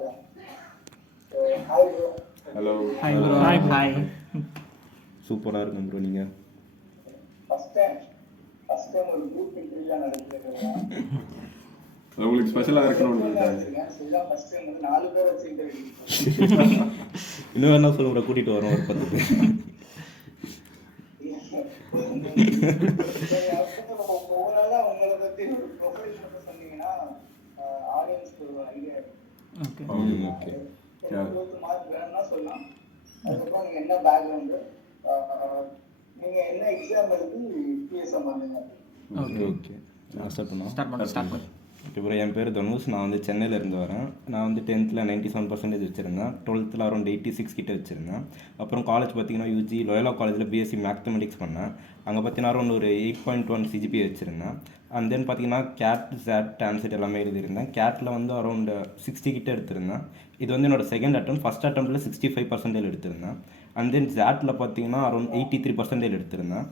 Hello. Hi bro. Hi hi. சூப்பராக இருக்கும் bro. நீங்கள் உங்களுக்கு ஸ்பெஷலாக இருக்கணும்னு இன்னும் என்ன சொல்லுங்க, கூட்டிகிட்டு வரோம் ஒரு 10 பேர். ஓகே. ஓகே நான் ஸ்டார்ட் பண்ணேன். இப்போ என் பேர் தனுஷ். நான் வந்து சென்னையில் இருந்து வரேன். நான் வந்து 10th 97% வச்சுருந்தேன். 12th அரௌண்ட் 86 கிட்ட வச்சுருந்தேன். அப்புறம் காலேஜ் பார்த்தீங்கன்னா யூஜி லோயலா காலேஜில் பிஎஸ்சி மேத்தமெட்டிக்ஸ் பண்ணேன். அங்கே பார்த்தீங்கன்னா அரௌண்ட் ஒரு 8.1 சிஜிபி வச்சுருந்தேன். அண்ட் தென் பார்த்தீங்கன்னா கேட் ஜேட் டான்செட் எல்லாமே எழுதியிருந்தேன். கேட்டில் வந்து அரௌண்ட் 60 கிட்ட எடுத்திருந்தேன். இது வந்து என்னோட செகண்ட் அட்டம். ஃபஸ்ட் அட்டம்ப்டில் 65% எடுத்திருந்தேன். அண்ட் தென் ஜேட்டில் பார்த்தீங்கன்னா அரௌண்ட் 83% எடுத்திருந்தேன்.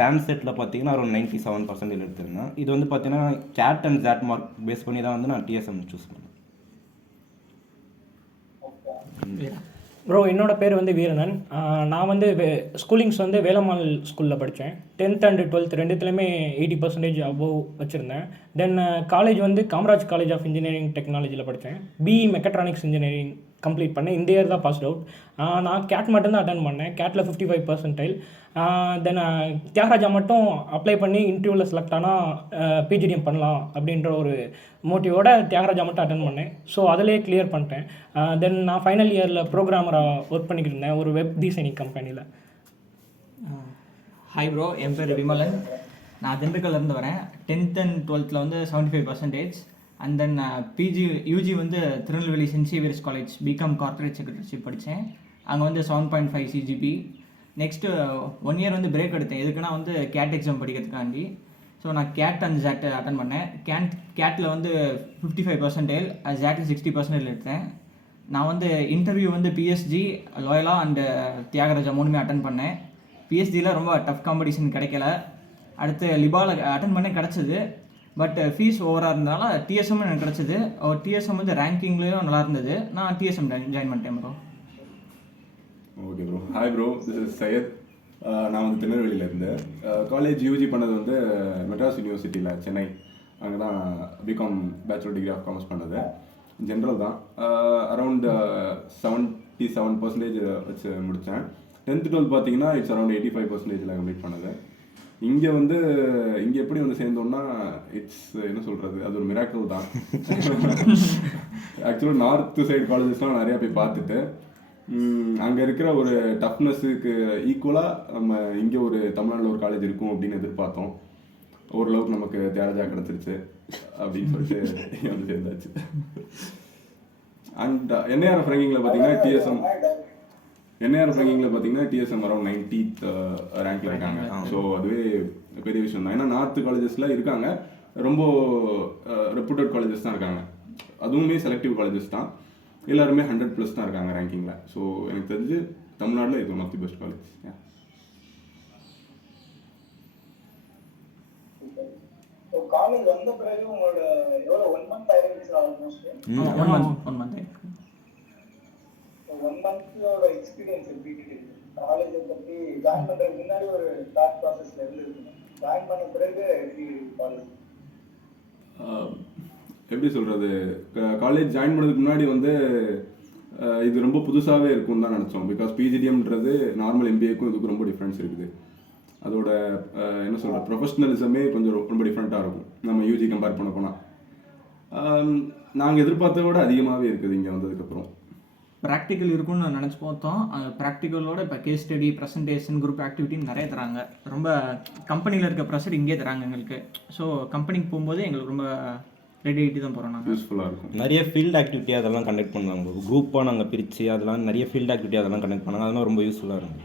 டான்செட்டில் பார்த்தீங்கன்னா அரௌண்ட் 97% எடுத்திருந்தேன். இது வந்து பார்த்தீங்கன்னா CAT and XAT mark base பண்ணி தான் வந்து நான் டிஎஸ்எம் சூஸ் பண்ணேன். ப்ரோ என்னோட பேர் வந்து வீரனன். நான் வந்து ஸ்கூலிங்ஸ் வந்து வேலம்மாள் ஸ்கூலில் படித்தேன். 10th அண்ட் 12th ரெண்டுத்துலேயுமே 80% அபோவ் வச்சுருந்தேன். தென் காலேஜ் வந்து காமராஜ் காலேஜ் ஆஃப் இன்ஜினியரிங் டெக்னாலஜியில் படித்தேன். பிஇ மெக்கட்ரானிக்ஸ் இன்ஜினியரிங் கம்ப்ளீட் பண்ணேன். இந்த இயர் தான் பாஸ்ட் அவுட். நான் கேட் மட்டும்தான் அட்டன் பண்ணேன். கேட்டில் 55%. தென் தியாகராஜா மட்டும் அப்ளை பண்ணி இன்டர்வியூவில் செலக்ட் ஆனால் பிஜிடிஎம் பண்ணலாம் அப்படின்ற ஒரு மோட்டிவோட தியாகராஜா மட்டும் அட்டன் பண்ணேன். ஸோ அதிலே கிளியர் பண்ணிட்டேன். தென் நான் ஃபைனல் இயரில் ப்ரோக்ராமராக ஒர்க் பண்ணிக்கிட்டு இருந்தேன் ஒரு வெப் டிசைனிங் கம்பெனியில். ஹாய் ப்ரோ, என் பேர் விமலன். நான் திண்டுக்கல்லேருந்து வரேன். 10th அண்ட் 12th வந்து 75%. அண்ட் தென் யூஜி வந்து Tirunelveli saint Xavier's college BCom corporate secretaryship படித்தேன். அங்கே வந்து 7.5 சிஜிபி. நெக்ஸ்ட்டு 1 இயர் வந்து பிரேக் எடுத்தேன். எதுக்குன்னா வந்து கேட் எக்ஸாம் படிக்கிறதுக்காண்டி. ஸோ நான் கேட் அண்ட் ஜேட் அட்டன் பண்ணேன். கேட்டில் வந்து 55%, ஜேட்டில் 60% எடுத்தேன். நான் வந்து இன்டர்வியூ வந்து பிஎஸ்ஜி லோயலா அண்டு தியாகராஜா 3மே அட்டன் பண்ணேன். பிஎஸ்ஜியில் ரொம்ப டஃப் காம்படிஷன் கிடைக்கல. அடுத்து லிபாவில் அட்டன் பண்ண கிடச்சிது. பட் ஃபீஸ் ஓவராக இருந்தனால டிஎஸ்எம் எனக்கு கிடச்சிது. டிஎஸ்எம் வந்து ரேங்கிங்லேயும் நல்லா இருந்தது. நான் டிஎஸ்எம் ஜாயின் பண்ணிட்டேன் bro. Okay bro. Hi bro, this is Syed. நான் வந்து திருநெல்வேலியில் இருந்தேன். காலேஜ் யூஜி பண்ணது வந்து மெட்ராஸ் யூனிவர்சிட்டியில் சென்னை. அங்கே தான் BCom bachelor degree of commerce பண்ணது. ஜென்ரல் தான். அரௌண்ட் 77% வச்சு முடித்தேன். 10th 12th பார்த்தீங்கன்னா இட்ஸ் அரௌண்ட் 85% கம்ப்ளீட் பண்ணது. இங்கே எப்படி வந்து சேர்ந்தோம்னா இட்ஸ் என்ன சொல்கிறது, அது ஒரு மிராக்கிள் தான். ஆக்சுவலாக நார்த் சைடு காலேஜஸ்லாம் நிறையா போய் பார்த்துட்டு அங்கே இருக்கிற ஒரு டஃப்னஸுக்கு ஈக்குவலாக நம்ம இங்கே ஒரு தமிழ்நாட்டில் ஒரு காலேஜ் இருக்கும் அப்படின்னு எதிர்பார்த்தோம். ஓரளவுக்கு நமக்கு தியாகராஜா கிடச்சிருச்சு அப்படின்னு சொல்லிட்டு இங்கே வந்து சேர்ந்தாச்சு. அண்ட் என்ஐஆர்எஃப் ரேங்கிங்கில் பார்த்தீங்கன்னா டிஎஸ்எம் அரௌண்ட் 90th ரேங்க்ல இருக்காங்க. ஸோ அதுவே பெரிய விஷயம் தான். ஏன்னா நார்த் காலேஜஸில் இருக்காங்க, ரொம்ப ரெப்யூட்டட் காலேஜஸ் தான் இருக்காங்க. அதுவுமே செலக்டிவ் காலேஜஸ் தான். எல்லாருமே 100+ தான் இருக்காங்க ரேங்கிங்கில். ஸோ எனக்கு தெரிஞ்சு தமிழ்நாட்டில் இது one of the best college. College வந்த பிறகு உங்களோட எவ்வளோ 1 month ஆயிடுச்சு ஆல்மோஸ்ட்? 1 month. 1 monthோட எக்ஸ்பீரியன்ஸ் எப்படி இருக்கு? காலேஜை பற்றி ஜாயின் பண்ணுறதுக்கு முன்னாடி ஒரு தாட் ப்ராசஸில் இருந்துருக்கணும். ஜாயின் பண்ண பிறகு எப்படி காலேஜ்? எப்படி சொல்கிறது, காலேஜ் ஜாயின் பண்ணுறதுக்கு முன்னாடி வந்து இது ரொம்ப புதுசாகவே இருக்கும்னு தான் நினச்சோம். பிகாஸ் பிஜிடிஎம்ன்றது நார்மல் எம்பிஏக்கும் இதுக்கு ரொம்ப டிஃப்ரென்ஸ் இருக்குது. அதோட என்ன சொல்கிறது, ப்ரொஃபஷ்னலிசமே கொஞ்சம் ரொம்ப டிஃப்ரெண்ட்டாக இருக்கும் நம்ம யூஜி கம்பேர் பண்ண போனால். நாங்கள் எதிர்பார்த்தத விட அதிகமாகவே இருக்குது இங்கே வந்ததுக்கப்புறம். ப்ராக்டிக்கல் இருக்குன்னு நான் நினச்சி பார்த்தோம். ப்ராக்டிக்கலோட இப்போ கேஸ் ஸ்டடி, ப்ரெசன்டேஷன், குரூப் ஆக்டிவிட்டின்னு நிறைய தராங்க. ரொம்ப கம்பெனியில் இருக்க ப்ரெஷர் இங்கே தராங்க எங்களுக்கு. ஸோ கம்பெனிக்கு போகும்போது எங்களுக்கு ரொம்ப ரெடி ஆகிட்டு தான் போகிறோம். நாங்கள் யூஸ்ஃபுல்லாக இருக்கும். நிறைய ஃபீல்டு ஆக்டிவிட்டி அதெல்லாம் கண்டக்ட் பண்ணுவாங்க. குரூப்பாக நாங்கள் பிரித்து அதெல்லாம் நிறைய ஃபீல்டு ஆக்டிவிட்டி அதெல்லாம் கண்டக்ட் பண்ணாங்க. அதெல்லாம் ரொம்ப யூஸ்ஃபுல்லாக இருக்கும்.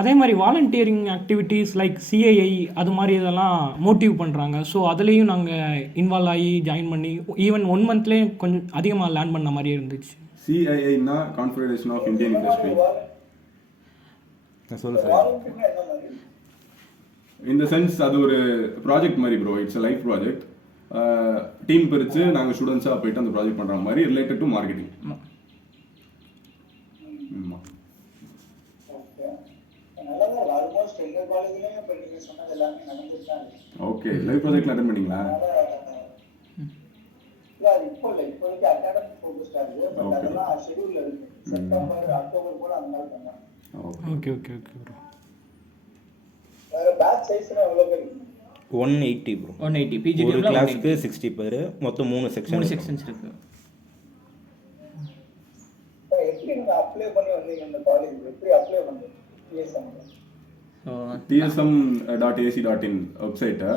அதே மாதிரி வாலண்டியரிங் ஆக்டிவிட்டீஸ் லைக் சிஐஐ அது மாதிரி இதெல்லாம் மோட்டிவ் பண்ணுறாங்க. ஸோ அதுலேயும் நாங்கள் இன்வால்வ் ஆகி ஜாயின் பண்ணி ஈவன் 1 monthலேயே கொஞ்சம் அதிகமாக லேர்ன் பண்ண மாதிரியே இருந்துச்சு. சிஐஐனா கான்ஃபெடரேஷன் ஆஃப் இந்தியன் இண்டஸ்ட்ரி. சொல்லு சார். இந்த சென்ஸ் அது ஒரு ப்ராஜெக்ட் மாதிரி bro. It's a life project. Team பிரித்து நாங்கள் ஸ்டூடெண்ட்ஸாக போயிட்டு அந்த ப்ராஜெக்ட் பண்ணுற மாதிரி ரிலேட்டட் டு மார்க்கெட்டிங். ஆமாம். ஆல்மோஸ்ட் எங்க காலேஜ்லயும் இப்போ நீங்க சொன்னது எல்லாமே நடந்துட்டு தான் இருக்கு. ஓகே, லைவ் ப்ராஜெக்ட் அட்டென்ட் பண்ணீங்களா? இல்லை அது இப்போ இல்லை, இப்போதைக்கு அகாடமிக் ஃபோக்கஸ்டாக இருக்குது. பட் அதெல்லாம் ஷெடியூலில் இருக்குது. செப்டம்பர் அக்டோபர் போல அந்த மாதிரி பண்ணலாம். Okay okay okay bro. வேறு பேட்ச் சைஸ்லாம் எவ்வளோ பேர் இருக்கு? 180 ப்ரோ. 180 ஒரு பிஜிடிஎம்ல கிளாஸ்க்கு 60 பேர், மொத்தம் 3 செக்ஷன்ஸ் இருக்கு. எப்படி நீங்கள் அப்ளை பண்ணி வந்தீங்க இந்த காலேஜ்? எப்படி அப்ளை பண்ணீங்க tsm.ac.in வெப்சைட்டை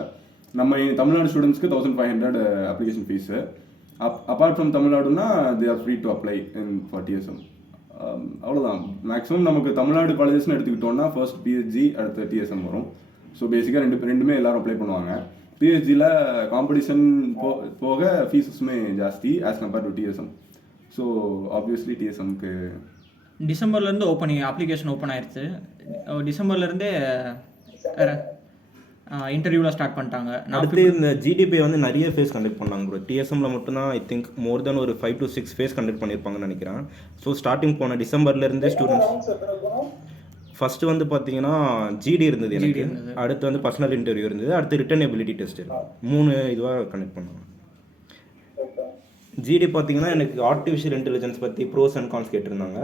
நம்ம தமிழ்நாடு ஸ்டூடெண்ட்ஸ்க்கு 1500 அப்ளிகேஷன் ஃபீஸு. அப்பார்ட் ஃப்ரம் தமிழ்நாடுனா they are free to apply for TSM. அவ்வளோதான். மேக்ஸிமம் நமக்கு தமிழ்நாடு காலேஜஸ்னு எடுத்துக்கிட்டோம்னா ஃபர்ஸ்ட் பிஹெச்ஜி, அடுத்த TSM வரும். ஸோ பேசிக்காக ரெண்டுமே எல்லாரும் அப்ளை பண்ணுவாங்க. பிஹெச்ஜியில் காம்படிஷன் போக ஃபீஸஸுமே ஜாஸ்தி as compared to TSM. So obviously TSMக்கு டிசம்பர்லேருந்து அப்ளிகேஷன் ஓப்பன் ஆயிடுச்சு. டிசம்பர்லேருந்தே இன்டர்வியூலாம் ஸ்டார்ட் பண்ணிட்டாங்க. அடுத்து இந்த ஜிடிபி வந்து நிறைய ஃபேஸ் கண்டக்ட் பண்ணாங்க ப்ரோ. டிஎஸ்எம்மில் மட்டும்தான் ஐ திங்க் மோர் தென் ஒரு 5 to 6 ஃபேஸ் கண்டக்ட் பண்ணியிருப்பாங்கன்னு நினைக்கிறேன். ஸோ ஸ்டார்டிங் போன டிசம்பர்லேருந்தே ஸ்டூடெண்ட்ஸ் ஃபஸ்ட்டு வந்து பார்த்தீங்கன்னா ஜிடி இருந்தது எனக்கு, அடுத்து வந்து பர்சனல் இன்டர்வியூ இருந்தது, அடுத்து ரிட்டன் எபிலிட்டி டெஸ்ட் 3 இதுவாக கண்டக்ட் பண்ணாங்க. ஜிடி பார்த்தீங்கன்னா எனக்கு ஆர்டிஃபிஷியல் இன்டெலிஜென்ஸ் பற்றி ப்ரோஸ் அண்ட் கான்ஸ் கேட்டிருந்தாங்க.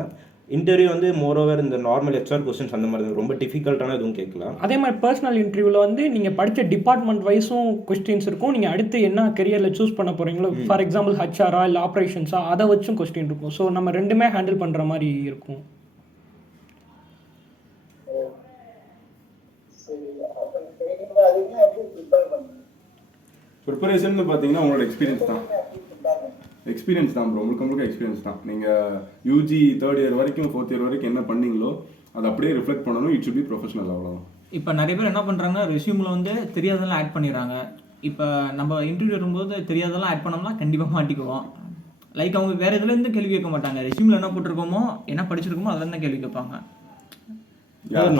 இன்டர்வியூ வந்து மோரோவர் இந்த நார்மல் HR கொஸ்டின்ஸ் அந்த மாதிரி ரொம்ப டிஃபிகல்ட்டான எதுவும் கேட்கல. அதே மாதிரி பர்சனல் இன்டர்வியூவில் வந்து நீங்கள் படித்த டிபார்ட்மெண்ட் வைஸும் கொஸ்டின்ஸ் இருக்கும். நீங்கள் அடுத்து என்ன கெரியரில் சூஸ் பண்ண போகிறீங்களோ, ஃபார் எக்ஸாம்பிள் ஹச்ஆரா இல்லை ஆப்ரேஷன்ஸா, அதை வச்சும் கொஸ்டின் இருக்கும். ஸோ நம்ம ரெண்டுமே ஹேண்டில் பண்ணுற மாதிரி இருக்கும். ப்ரிப்பரேஷன் பார்த்தீங்கன்னா உங்களோட எக்ஸ்பீரியன்ஸ் தான் ப்ரோ. முழுக்க எக்ஸ்பீரியன்ஸ் தான். நீங்கள் யூஜி 3rd இயர் வரைக்கும் 4th இயர் வரைக்கும் என்ன பண்ணீங்களோ அதை அப்படியே ரிஃப்ளெக்ட் பண்ணணும். It should be professional. அவ்வளோதான். இப்போ நிறைய பேர் என்ன பண்ணுறாங்கன்னா ரெஸ்யூமில் வந்து தெரியாதெல்லாம் ஆட் பண்ணிடுறாங்க. இப்போ நம்ம இன்டர்வியூ வரும்போது தெரியாதெல்லாம் ஆட் பண்ணோம்னா கண்டிப்பாக மாட்டிக்குவோம். லைக் அவங்க வேறு இதுலேருந்து கேள்வி கேட்க மாட்டாங்க. ரெஸ்யூமில் என்ன போட்டிருக்கோமோ என்ன படிச்சிருக்கோமோ அதில் தான் கேள்வி கேட்பாங்க.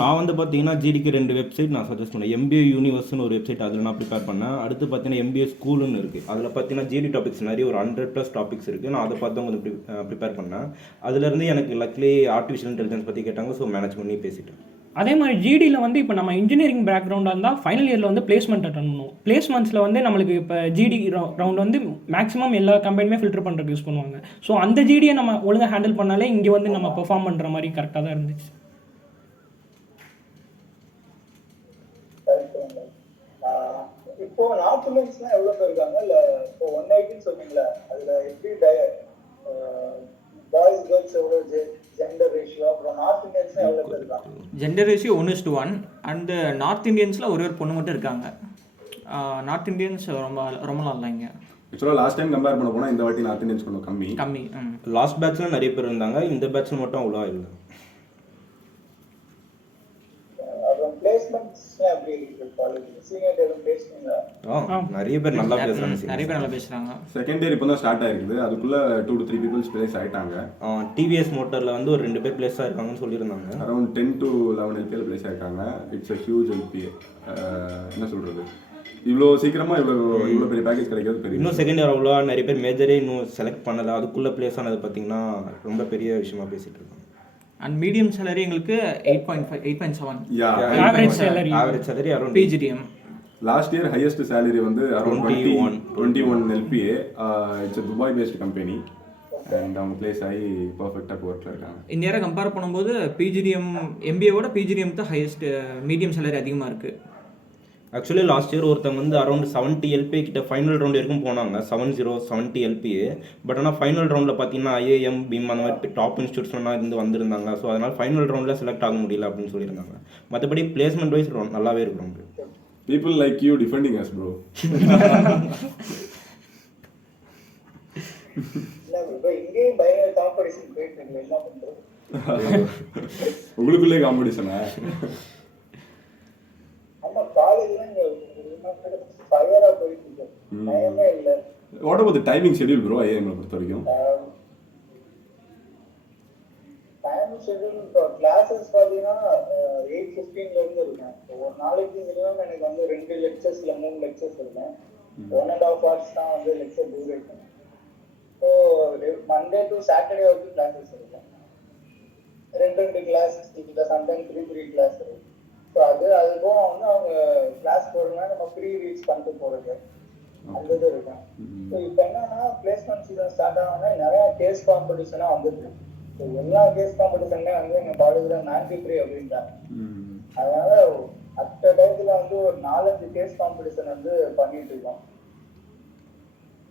நான் வந்து பார்த்தீங்கன்னா ஜிடிக்கு 2 வெப்சைட் நான் சஜஸ்ட் பண்ணேன். MBA யூனிவர்ஸ்னு ஒரு வெப்சைட், அதில் நான் ப்ரிப்பேர் பண்ணேன். அடுத்து பார்த்தீங்கன்னா MBA ஸ்கூலுன்னு இருக்குது. அதில் பார்த்தீங்கன்னா ஜிடி டாபிக்ஸ் நிறைய ஒரு 100+ டாபிக்ஸ் இருக்குது. நான் அதை பார்த்து கொஞ்சம் ப்ரிப்பேர் பண்ணேன். அதுலேருந்து எனக்கு லக்லி ஆர்டிஃபிஷியல் இன்டெலிஜென்ஸ் பற்றி கேட்டாங்க. ஸோ மேனேஜ் பண்ணி பேசிட்டேன். அதே மாதிரி ஜிடியில் வந்து இப்போ நம்ம இன்ஜினியரிங் பேக்ரவுண்டாக இருந்தால் ஃபைனல் இயரில் வந்து பிளேஸ்மெண்ட் அட்டன் பண்ணுவோம். பிளேஸ்மெண்ட்ஸில் வந்து நம்மளுக்கு இப்போ ஜிடி ரவுண்ட் வந்து மேக்ஸிமம் எல்லா கம்பெனியுமே ஃபில்டர் பண்ணுறதுக்கு யூஸ் பண்ணுவாங்க. ஸோ அந்த ஜிடியை நம்ம ஒழுங்காக ஹேண்டில் பண்ணாலே இங்கே வந்து நம்ம பெர்ஃபார்ம் பண்ணுற மாதிரி கரெக்டாக தான் இருந்துச்சு. இப்போ நார்த் இந்தியன்ஸ்லாம் எவ்வளோ பேர் இருக்காங்க? இல்லை இப்போ 180 சொன்னீங்களா, அதில் எப்படி பாய்ஸ் கேர்ள்ஸ் எவ்வளோ ஜெண்டர் ரேஷியோ? அப்புறம் நார்த் இந்தியன்ஸ்லாம் எவ்வளோ பேர் இருக்காங்க? Gender ratio 1:1. அண்ட் நார்த் இந்தியன்ஸில் ஒரு பொண்ணு மட்டும் இருக்காங்க. நார்த் இந்தியன்ஸ் ரொம்ப நல்லா இங்கே. ஆக்சுவலாக லாஸ்ட் டைம் கம்பேர் பண்ண போனால் இந்த வாட்டி நார்த் இந்தியன்ஸ் கொஞ்சம் கம்மி. லாஸ்ட் பேட்ச்சில் நிறைய பேர் இருந்தாங்க, இந்த பேட்ச்சில் மட்டும் அவ்வளோ இல்லை. நிறைய பேர் நல்லா பேசுறாங்க. செகண்ட் இயர் இப்போ தான் ஸ்டார்ட் ஆயிருக்குது. அதுக்குள்ள 2 to 3 பீப்புள்ஸ் பிளேஸ் ஆயிட்டாங்க. டிவிஎஸ் மோட்டர்ல வந்து ஒரு 2 பேர் பிளேஸ் ஆயிருக்காங்கன்னு சொல்லியிருந்தாங்க. அரௌண்ட் 10 to 11 LPL பிளேஸ் ஆயிருக்காங்க. It's a huge LPA. என்ன சொல்றது, இவ்வளோ சீக்கிரமா இவ்வளோ பெரிய பேக்கேஜ் கிடைக்கிறது பெரிய. இன்னும் செகண்ட் இயர் அவ்வளோ நிறைய பேர் மேஜரே இன்னும் செலக்ட் பண்ணல. அதுக்குள்ள பிளேஸ் ஆனது பார்த்தீங்கன்னா ரொம்ப பெரிய விஷயமா பேசிட்டு இருக்காங்க. அண்ட் மீடியம் சேலரி எங்களுக்கு 8.5 8.7. Average salary around PGDM. Last year highest salary வந்து around 21 LPA. It's a Dubai based company and அவங்க பிளேஸ் ஆகி பர்ஃபெக்டாக ஒர்க்கில் இருக்காங்க. இந்த இயரை கம்பேர் பண்ணும்போது PGDM MBAவோட PGDM தான் ஹையஸ்ட் மீடியம் சேலரி அதிகமாக இருக்குது. ஆக்சுவலி லாஸ்ட் இயர் ஒருத்தவங்க வந்து அரௌண்ட் 70 LPA கிட்ட ஃபைனல் ரவுண்ட் வரைக்கும் போனாங்க. 70 LPA. பட் ஆனால் ஃபைனல் ரவுண்டில் பார்த்தீங்கன்னா IIM BIM அந்த மாதிரி டாப் இன்ஸ்டியூட்ஸ்லாம் இருந்து வந்திருந்தாங்க. ஸோ அதனால் ஃபைனல் ரவுண்டில் செலக்ட் ஆக முடியல அப்படின்னு சொல்லியிருந்தாங்க. மற்றபடி பிளேஸ்மெண்ட் வைஸ் நல்லாவே இருக்கும். People like you defending us, bro. உங்களுக்குள்ளே காம்படிஷனா? What about the timing schedule, bro? IIM பொறுத்த வரைக்கும் டைம் ஷெட்யூல் இப்போ கிளாஸஸ் பார்த்தீங்கன்னா 8:15 இருந்து இருக்கேன். ஒரு நாளைக்கு மினிமம் எனக்கு வந்து 2 லெக்சர்ஸ் இல்லை 3 லெக்சர்ஸ் இருக்கேன். 1.5 hours தான் வந்து lecture duration. So Monday to Saturday வரைக்கும் கிளாஸஸ் இருக்கும். 2 கிளாஸ் இல்லை சம்டைம்ஸ் 3 கிளாஸ் இருக்கும். ஸோ அதுக்கும் வந்து அவங்க கிளாஸ் போடுறதுனா நம்ம ப்ரீ ரீச் பண்ணிட்டு போகிறது அந்த இது இருக்கும். ஸோ இப்போ என்னன்னா பிளேஸ்மெண்ட் சீசன் ஸ்டார்ட் ஆகுனா நிறைய கேஸ் காம்படிஷனாக வந்துருக்கு. ஸோ எல்லா கேஸ் காம்படிஷன்லேயே வந்து எங்கள் காலேஜில் மேண்டிட்ரி அப்படின்ட்டாங்க. அதனால அட்ட டைத்துல வந்து ஒரு 4-5 கேஸ் காம்படிஷன் வந்து பண்ணிட்டு இருக்கோம்.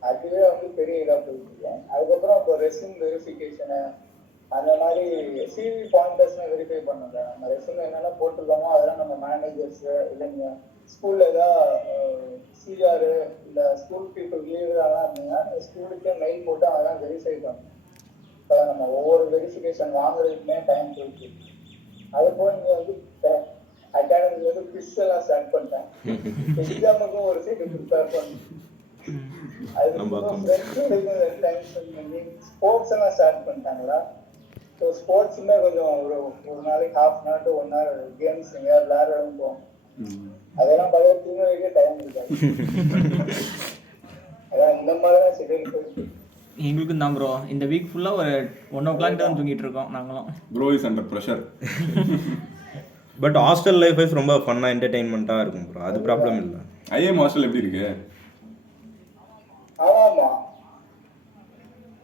அதுவே வந்து பெரிய இதாக போயிட்டு. அதுக்கப்புறம் இப்போ ரெஸ்யூம் வெரிஃபிகேஷனு அந்த மாதிரி சிவி பாயிண்டர்ஸ்லாம் வெரிஃபை பண்ணுங்க. நம்ம ரெஸ்யூம் என்னென்ன போட்டிருக்கோமோ அதெல்லாம் நம்ம மேனேஜர்ஸு இல்லைங்க ஸ்கூலில் ஏதாவது சிஆர் இல்லை ஸ்கூல் பீப்புள் லீவு அதெல்லாம் இருந்தீங்கன்னா ஸ்கூலுக்கே மெயில் போட்டு அதெல்லாம் வெரிஃபை பண்ணணும். இப்போ நம்ம ஒவ்வொரு வெரிஃபிகேஷன் வாங்குறதுக்குமே டைம் போயிட்டு. அது போய் நீங்கள் வந்து அகாடமிக்கு வந்து குவிஸ் எல்லாம் ஸ்டார்ட் பண்ணிட்டேன். எக்ஸாமுக்கும் ஒரு சைடு ப்ரிப்பேர் பண்ணி அதுக்கப்புறம் ஃப்ரெண்ட்ஸும் டைம் ஸ்பெண்ட் பண்ணி ஸ்போர்ட்ஸ் எல்லாம் ஸ்டார்ட் பண்ணிட்டாங்களா. ஸோ ஸ்போர்ட்ஸுமே கொஞ்சம் ஒரு நாளைக்கு 1/2 hour to 1 hour கேம்ஸ் எங்கேயாவது விளையாடுறதும் போகும். அதெல்லாம் பழைய தூங்குறதுக்கே டைம் இருக்காது. அதான் இந்த மாதிரி தான் ஷெட்யூல் போயிட்டு. எங்களுக்கும் தான் ப்ரோ இந்த வீக் ஃபுல்லாக ஒரு 1 o'clock தான் தூங்கிட்டு இருக்கோம் நாங்களும். Bro is under pressure. But hostel life wise ரொம்ப ஃபன்னாக என்டர்டெயின்மெண்ட்டாக இருக்கும் ப்ரோ, அது ப்ராப்ளம் இல்லை. ஐஎம் ஹாஸ்டல் எப்படி இருக்கு? ஆமாமா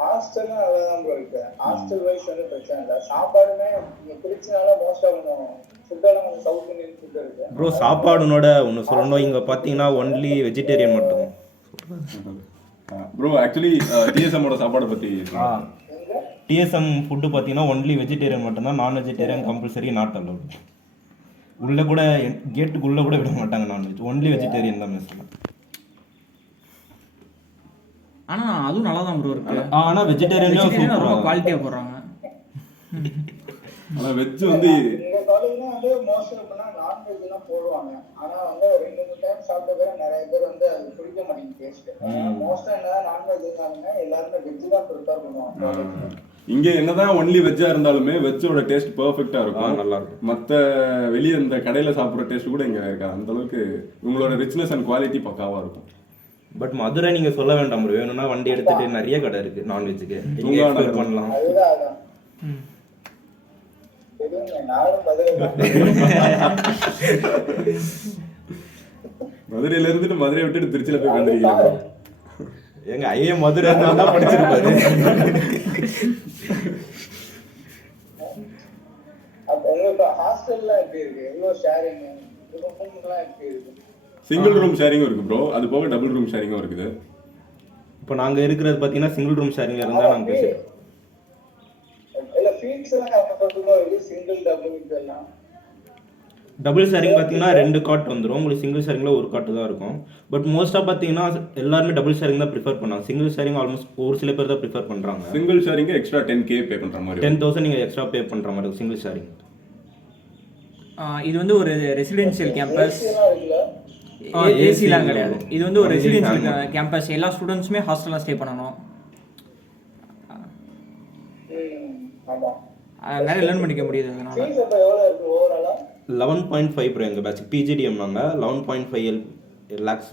ஹாஸ்டல்னா நல்லாதான் ப்ரோ இருக்கு. ஹாஸ்டல் வைஸ் வந்து பிரச்சனை இல்லை. சாப்பாடுமே இங்கே திருச்சினால மோஸ்ட்டாக கொஞ்சம் ஃபுட்டெல்லாம் கொஞ்சம் சவுத் இந்தியன் ஃபுட் இருக்கு ப்ரோ. சாப்பாடுனோட ஒன்று சொல்லணும், இங்கே பார்த்தீங்கன்னா ஒன்லி வெஜிடேரியன் மட்டும். ப்ரோ ஆக்சுவலி டிஎஸ்எம்மோட சாப்பாடை பற்றி டிஎஸ்எம் ஃபுட்டு பார்த்தீங்கன்னா ஒன்லி வெஜிடேரியன் மட்டும்தான், நான் வெஜிடேரியன் கம்பல்சரி நாட் அலவுட். உள்ளே கூட கேட்டுக்குள்ளே கூட விட மாட்டாங்க நான்வெஜ், ஒன்லி வெஜிடேரியன் தான் மெஸ்ஸில். ஆனால் அதுவும் நல்லா தான் ப்ரோ இருக்கு. ஆனால் வெஜிடேரியன்லேயும் ரொம்ப குவாலிட்டியாக போடுறாங்க. ஆனால் வெஜ் வந்து எங்கள் காலேஜ்ல வந்து மோஸ்ட் எப்படின்னா நான்வெஜ் தான் போடுவாங்க. ஆனால் வந்து 2-3 டைம் சாப்பிட்ட பேர் நிறைய பேர் வந்து அது பிடிக்க மாட்டேங்குது டேஸ்ட். மோஸ்ட்டாக என்ன நான்வெஜ் இருக்காங்க எல்லாருமே வெஜ் தான் ப்ரிப்பேர் பண்ணுவாங்க. இங்க என்னதான் ஒன்லி வெஜ்ஜா இருந்தாலுமே வெஜ்ஜோட டேஸ்ட் பெர்ஃபெக்ட்டா இருக்கும், நல்லா இருக்கும். மற்ற வெளியே இந்த கடையில சாப்பிட்ற டேஸ்ட் கூட இங்க இருக்காது. அந்த அளவுக்கு உங்களோட ரிச்னஸ் அண்ட் குவாலிட்டி பக்காவா இருக்கும். பட் மதுரை நீங்கள் சொல்ல வேண்டாம் ப்ரோ, வேணும்னா வண்டி எடுத்துகிட்டு நிறைய கடை இருக்குது நான்வெஜ்ஜுக்கு, நீங்கள் எக்ஸ்ப்ளோர் பண்ணலாம். அதுதான் தெரியுங்க, நானும் மதுரை மதுரையில இருந்துட்டு மதுரையை விட்டுட்டு திருச்சியில போய் வந்துருக்கீங்க. எங்க ஐயா மதுரை தான் படிச்சிருப்பாரு. உங்களுக்கு ஹாஸ்டல்ல எப்படி இருக்கு? எவ்வளோ ஷேரிங் ரூம்லாம் எப்படி இருக்கு? சிங்கிள் ரூம் ஷேரிங்கும் இருக்கு ப்ரோ, அது போக டபுள் ரூம் ஷேரிங்கும் இருக்குது. இப்போ நாங்கள் இருக்கிறது பார்த்தீங்கன்னா சிங்கிள் ரூம் ஷேரிங்கில் இருந்தால் நாங்கள் பேசுகிறோம். இல்லை ஃபீஸ் எல்லாம் கம்ஃபர்டபுளாக இருக்குது சிங்கிள் டபுள் இதெல்லாம். டபுள் ஷேரிங் பார்த்தீங்கன்னா 2 காட் வந்துடும், உங்களுக்கு சிங்கிள் ஷேரிங்கில் 1 காட்டு தான் இருக்கும். பட் மோஸ்ட்டாக பார்த்தீங்கன்னா எல்லாருமே டபுள் ஷேரிங் தான் ப்ரிஃபர் பண்ணாங்க. சிங்கிள் ஷேரிங் ஆல்மோஸ்ட் ஒரு சில பேர் தான் ப்ரிஃபர் பண்ணுறாங்க. சிங்கிள் ஷேரிங்கு எக்ஸ்ட்ரா 10K பே பண்ணுற மாதிரி, 10,000 நீங்கள் எக்ஸ்ட்ரா பே பண்ணுற மாதிரி இருக்கும் சிங்கிள் ஷேரிங். இது வந்து ஒரு ரெசிடென்ஷியல் கேம்பஸ், எல்லாம் இருக்குல்ல? ஏசிலாம் கிடையாது. இது வந்து ஒரு ரெசிடென்ஷியல் கேம்பஸ், எல்லா ஸ்டூடெண்ட்ஸுமே ஹாஸ்டலில் ஸ்டே பண்ணணும். ஆமாம், நிறைய லேர்ன் பண்ணிக்க முடியுது அதனால. ஃபீஸ் அப்போ எவ்வளோ இருக்குது ஓவராலாக? 11.5 ப்ரோ எங்கள் பேட்ச் பிஜிடிஎம் நாங்கள் 11.5 lakhs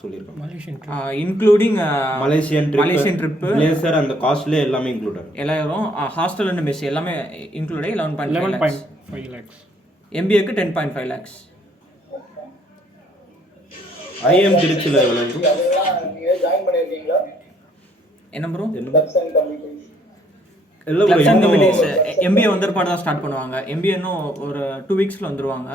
சொல்லியிருக்கோம். இன்க்ளூடிங் மலேசியன் ட்ரிப் பிளேசர் அந்த காஸ்ட்லேயே எல்லாமே இன்க்ளூட் ஆகும். எல்லாரும் ஹாஸ்டல் அண்ட் மெஸ் எல்லாமே இன்க்ளூட் ஆகி 11.5 lakhs. எம்பிஏக்கு 10.5 lakhs. ஐஎம் திருச்சியில் எவ்வளோ? அதெல்லாம் நீங்கள் ஜாயின் பண்ணியிருக்கீங்களா? என்ன ப்ரோ? கிளப்ஸ் அண்ட் கமிட்டிஸ் இல்லை ப்ரோ, கிளப்ஸ் அண்ட் இன்னும் கமிட்டிஸ் எம்பிஏ வந்தற்பாடு தான் ஸ்டார்ட் பண்ணுவாங்க. எம்பிஏ இன்னும் ஒரு 2 weeksல வந்துருவாங்க.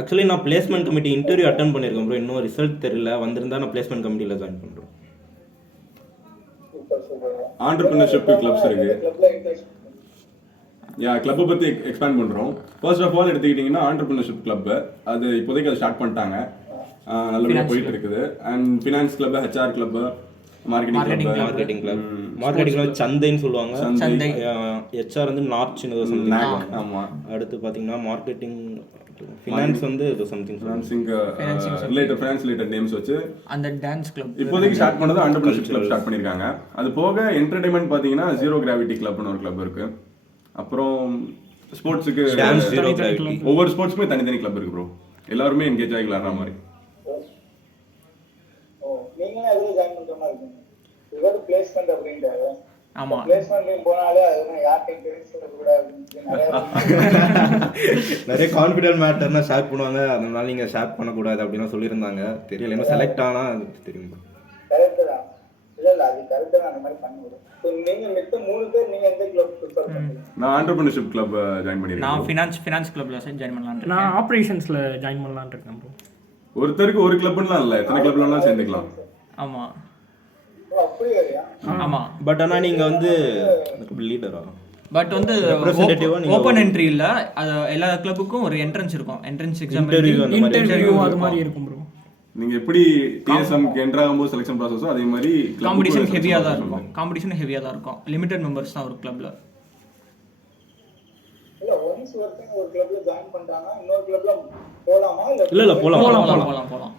ஆக்சுவலி நான் பிளேஸ்மெண்ட் கமிட்டி இன்டர்வியூ அட்டன் பண்ணியிருக்கேன் ப்ரோ, இன்னும் ரிசல்ட் தெரியல, வந்திருந்தா நான் பிளேஸ்மெண்ட் கமிட்டியில் ஜாயின் பண்ணுறோம். ஆண்டர்பிரினர்ஷிப் கிளப்ஸ் இருக்கு. கிளப்ல இன்ட்ரெஸ்ட் கிளப்பை பற்றி எக்ஸ்பேண்ட் பண்ணுறோம். ஃபர்ஸ்ட் ஆஃப் ஆல் எடுத்துக்கிட்டிங்கன்னா ஆண்டர்பிரினர்ஷிப் கிளப்பு அது இப்போதைக்கு அதை ஸ்டார்ட் பண்ணிட்டாங்க, நல்லபடியாக போயிட்டு இருக்குது. And finance club, HR club, marketing club சந்தைன்னு சொல்லுவாங்க. சந்தை. ஹெச்ஆர் வந்து நார்ச்னு சம்திங். ஆமாம். அடுத்து பார்த்தீங்கன்னா மார்க்கெட்டிங், ஃபினான்ஸ் வந்து சம்திங் ஃபினான்ஸ் ரிலேட்டட் நேம்ஸ் வச்சு அந்த டான்ஸ் கிளப் இப்போதைக்கு ஸ்டார்ட் பண்ணது ஆண்டர்பிரினர்ஷிப் கிளப் ஸ்டார்ட் பண்ணியிருக்காங்க. அது போக என்டர்டைன்மெண்ட் பார்த்தீங்கன்னா ஜீரோ கிராவிட்டி கிளப்னு ஒரு கிளப் இருக்கு. அப்புறம் ஸ்போர்ட்ஸுக்கு ஒவ்வொரு ஸ்போர்ட்ஸுமே தனித்தனி கிளப் இருக்கு ப்ரோ, எல்லாருமே என்கேஜ் ஆகி விளாட்ற மாதிரி. பேர் பிளேஸ்மெண்ட் அப்படின்றாரு. ஆமாம். பிளேஸ்மெண்ட்லையும் போனாலே அது யார்கிட்டையும் தெரிவிச்சிடக்கூடாது. நிறைய கான்ஃபிடென்ட் மேட்டர்னா ஷேர் பண்ணுவாங்க, அதனால நீங்கள் ஷேர் பண்ணக்கூடாது அப்படின்னு சொல்லியிருந்தாங்க. தெரியல, இன்னும் செலக்ட் ஆனால் தெரியும். கரெக்டு தான். இல்லை அது கரெக்டு தான், அந்த மாதிரி பண்ணிவிடும். ஸோ நீங்கள் மித்த 3 பேர் நீங்கள் எந்த கிளப் ப்ரிஃபர் பண்ணுறீங்க? நான் ஆண்டர்பிரினர்ஷிப் கிளப் ஜாயின் பண்ணியிருக்கேன். நான் ஃபினான்ஸ் கிளப்பில் ஜாயின் பண்ணலான்னு. நான் ஆப்ரேஷன்ஸில் ஜாயின் பண்ணலான்னு இருக்கேன் ப்ரோ. ஒருத்தருக்கு ஒரு கிளப்லாம் இல்லை, எத்தனை கிளப்லாம் சேர்ந்துக்கலாம். ஆமாம் அப்படி வரையா? ஆமாம். பட் ஆனால் நீங்கள் வந்து லீடரா? பட் வந்து ஓப்பன் என்ட்ரி இல்லை, அது எல்லா கிளப்புக்கும் ஒரு என்ட்ரன்ஸ் இருக்கும். என்ட்ரன்ஸ் எக்ஸாம், இன்டர்வியூ அது மாதிரி இருக்கும் ப்ரோ. நீங்க எப்படி டிஎஸ்எம்க்கு என்ட்ரு ஆகும்போது செலெக்ஷன் ப்ராசஸோ அதே மாதிரி காம்படிஷன் ஹெவியாக தான் இருக்கும். காம்படிஷன் ஹெவியாக தான் இருக்கும். லிமிடெட் மெம்பர்ஸ் தான் ஒரு கிளப்ல. இல்லை ஒன்ஸ் ஒருத்தங்க ஒரு கிளப்ல ஜாயின் பண்ணுறாங்கன்னா இன்னொரு கிளப்ல போகலாமா? இல்லை போகலாம்.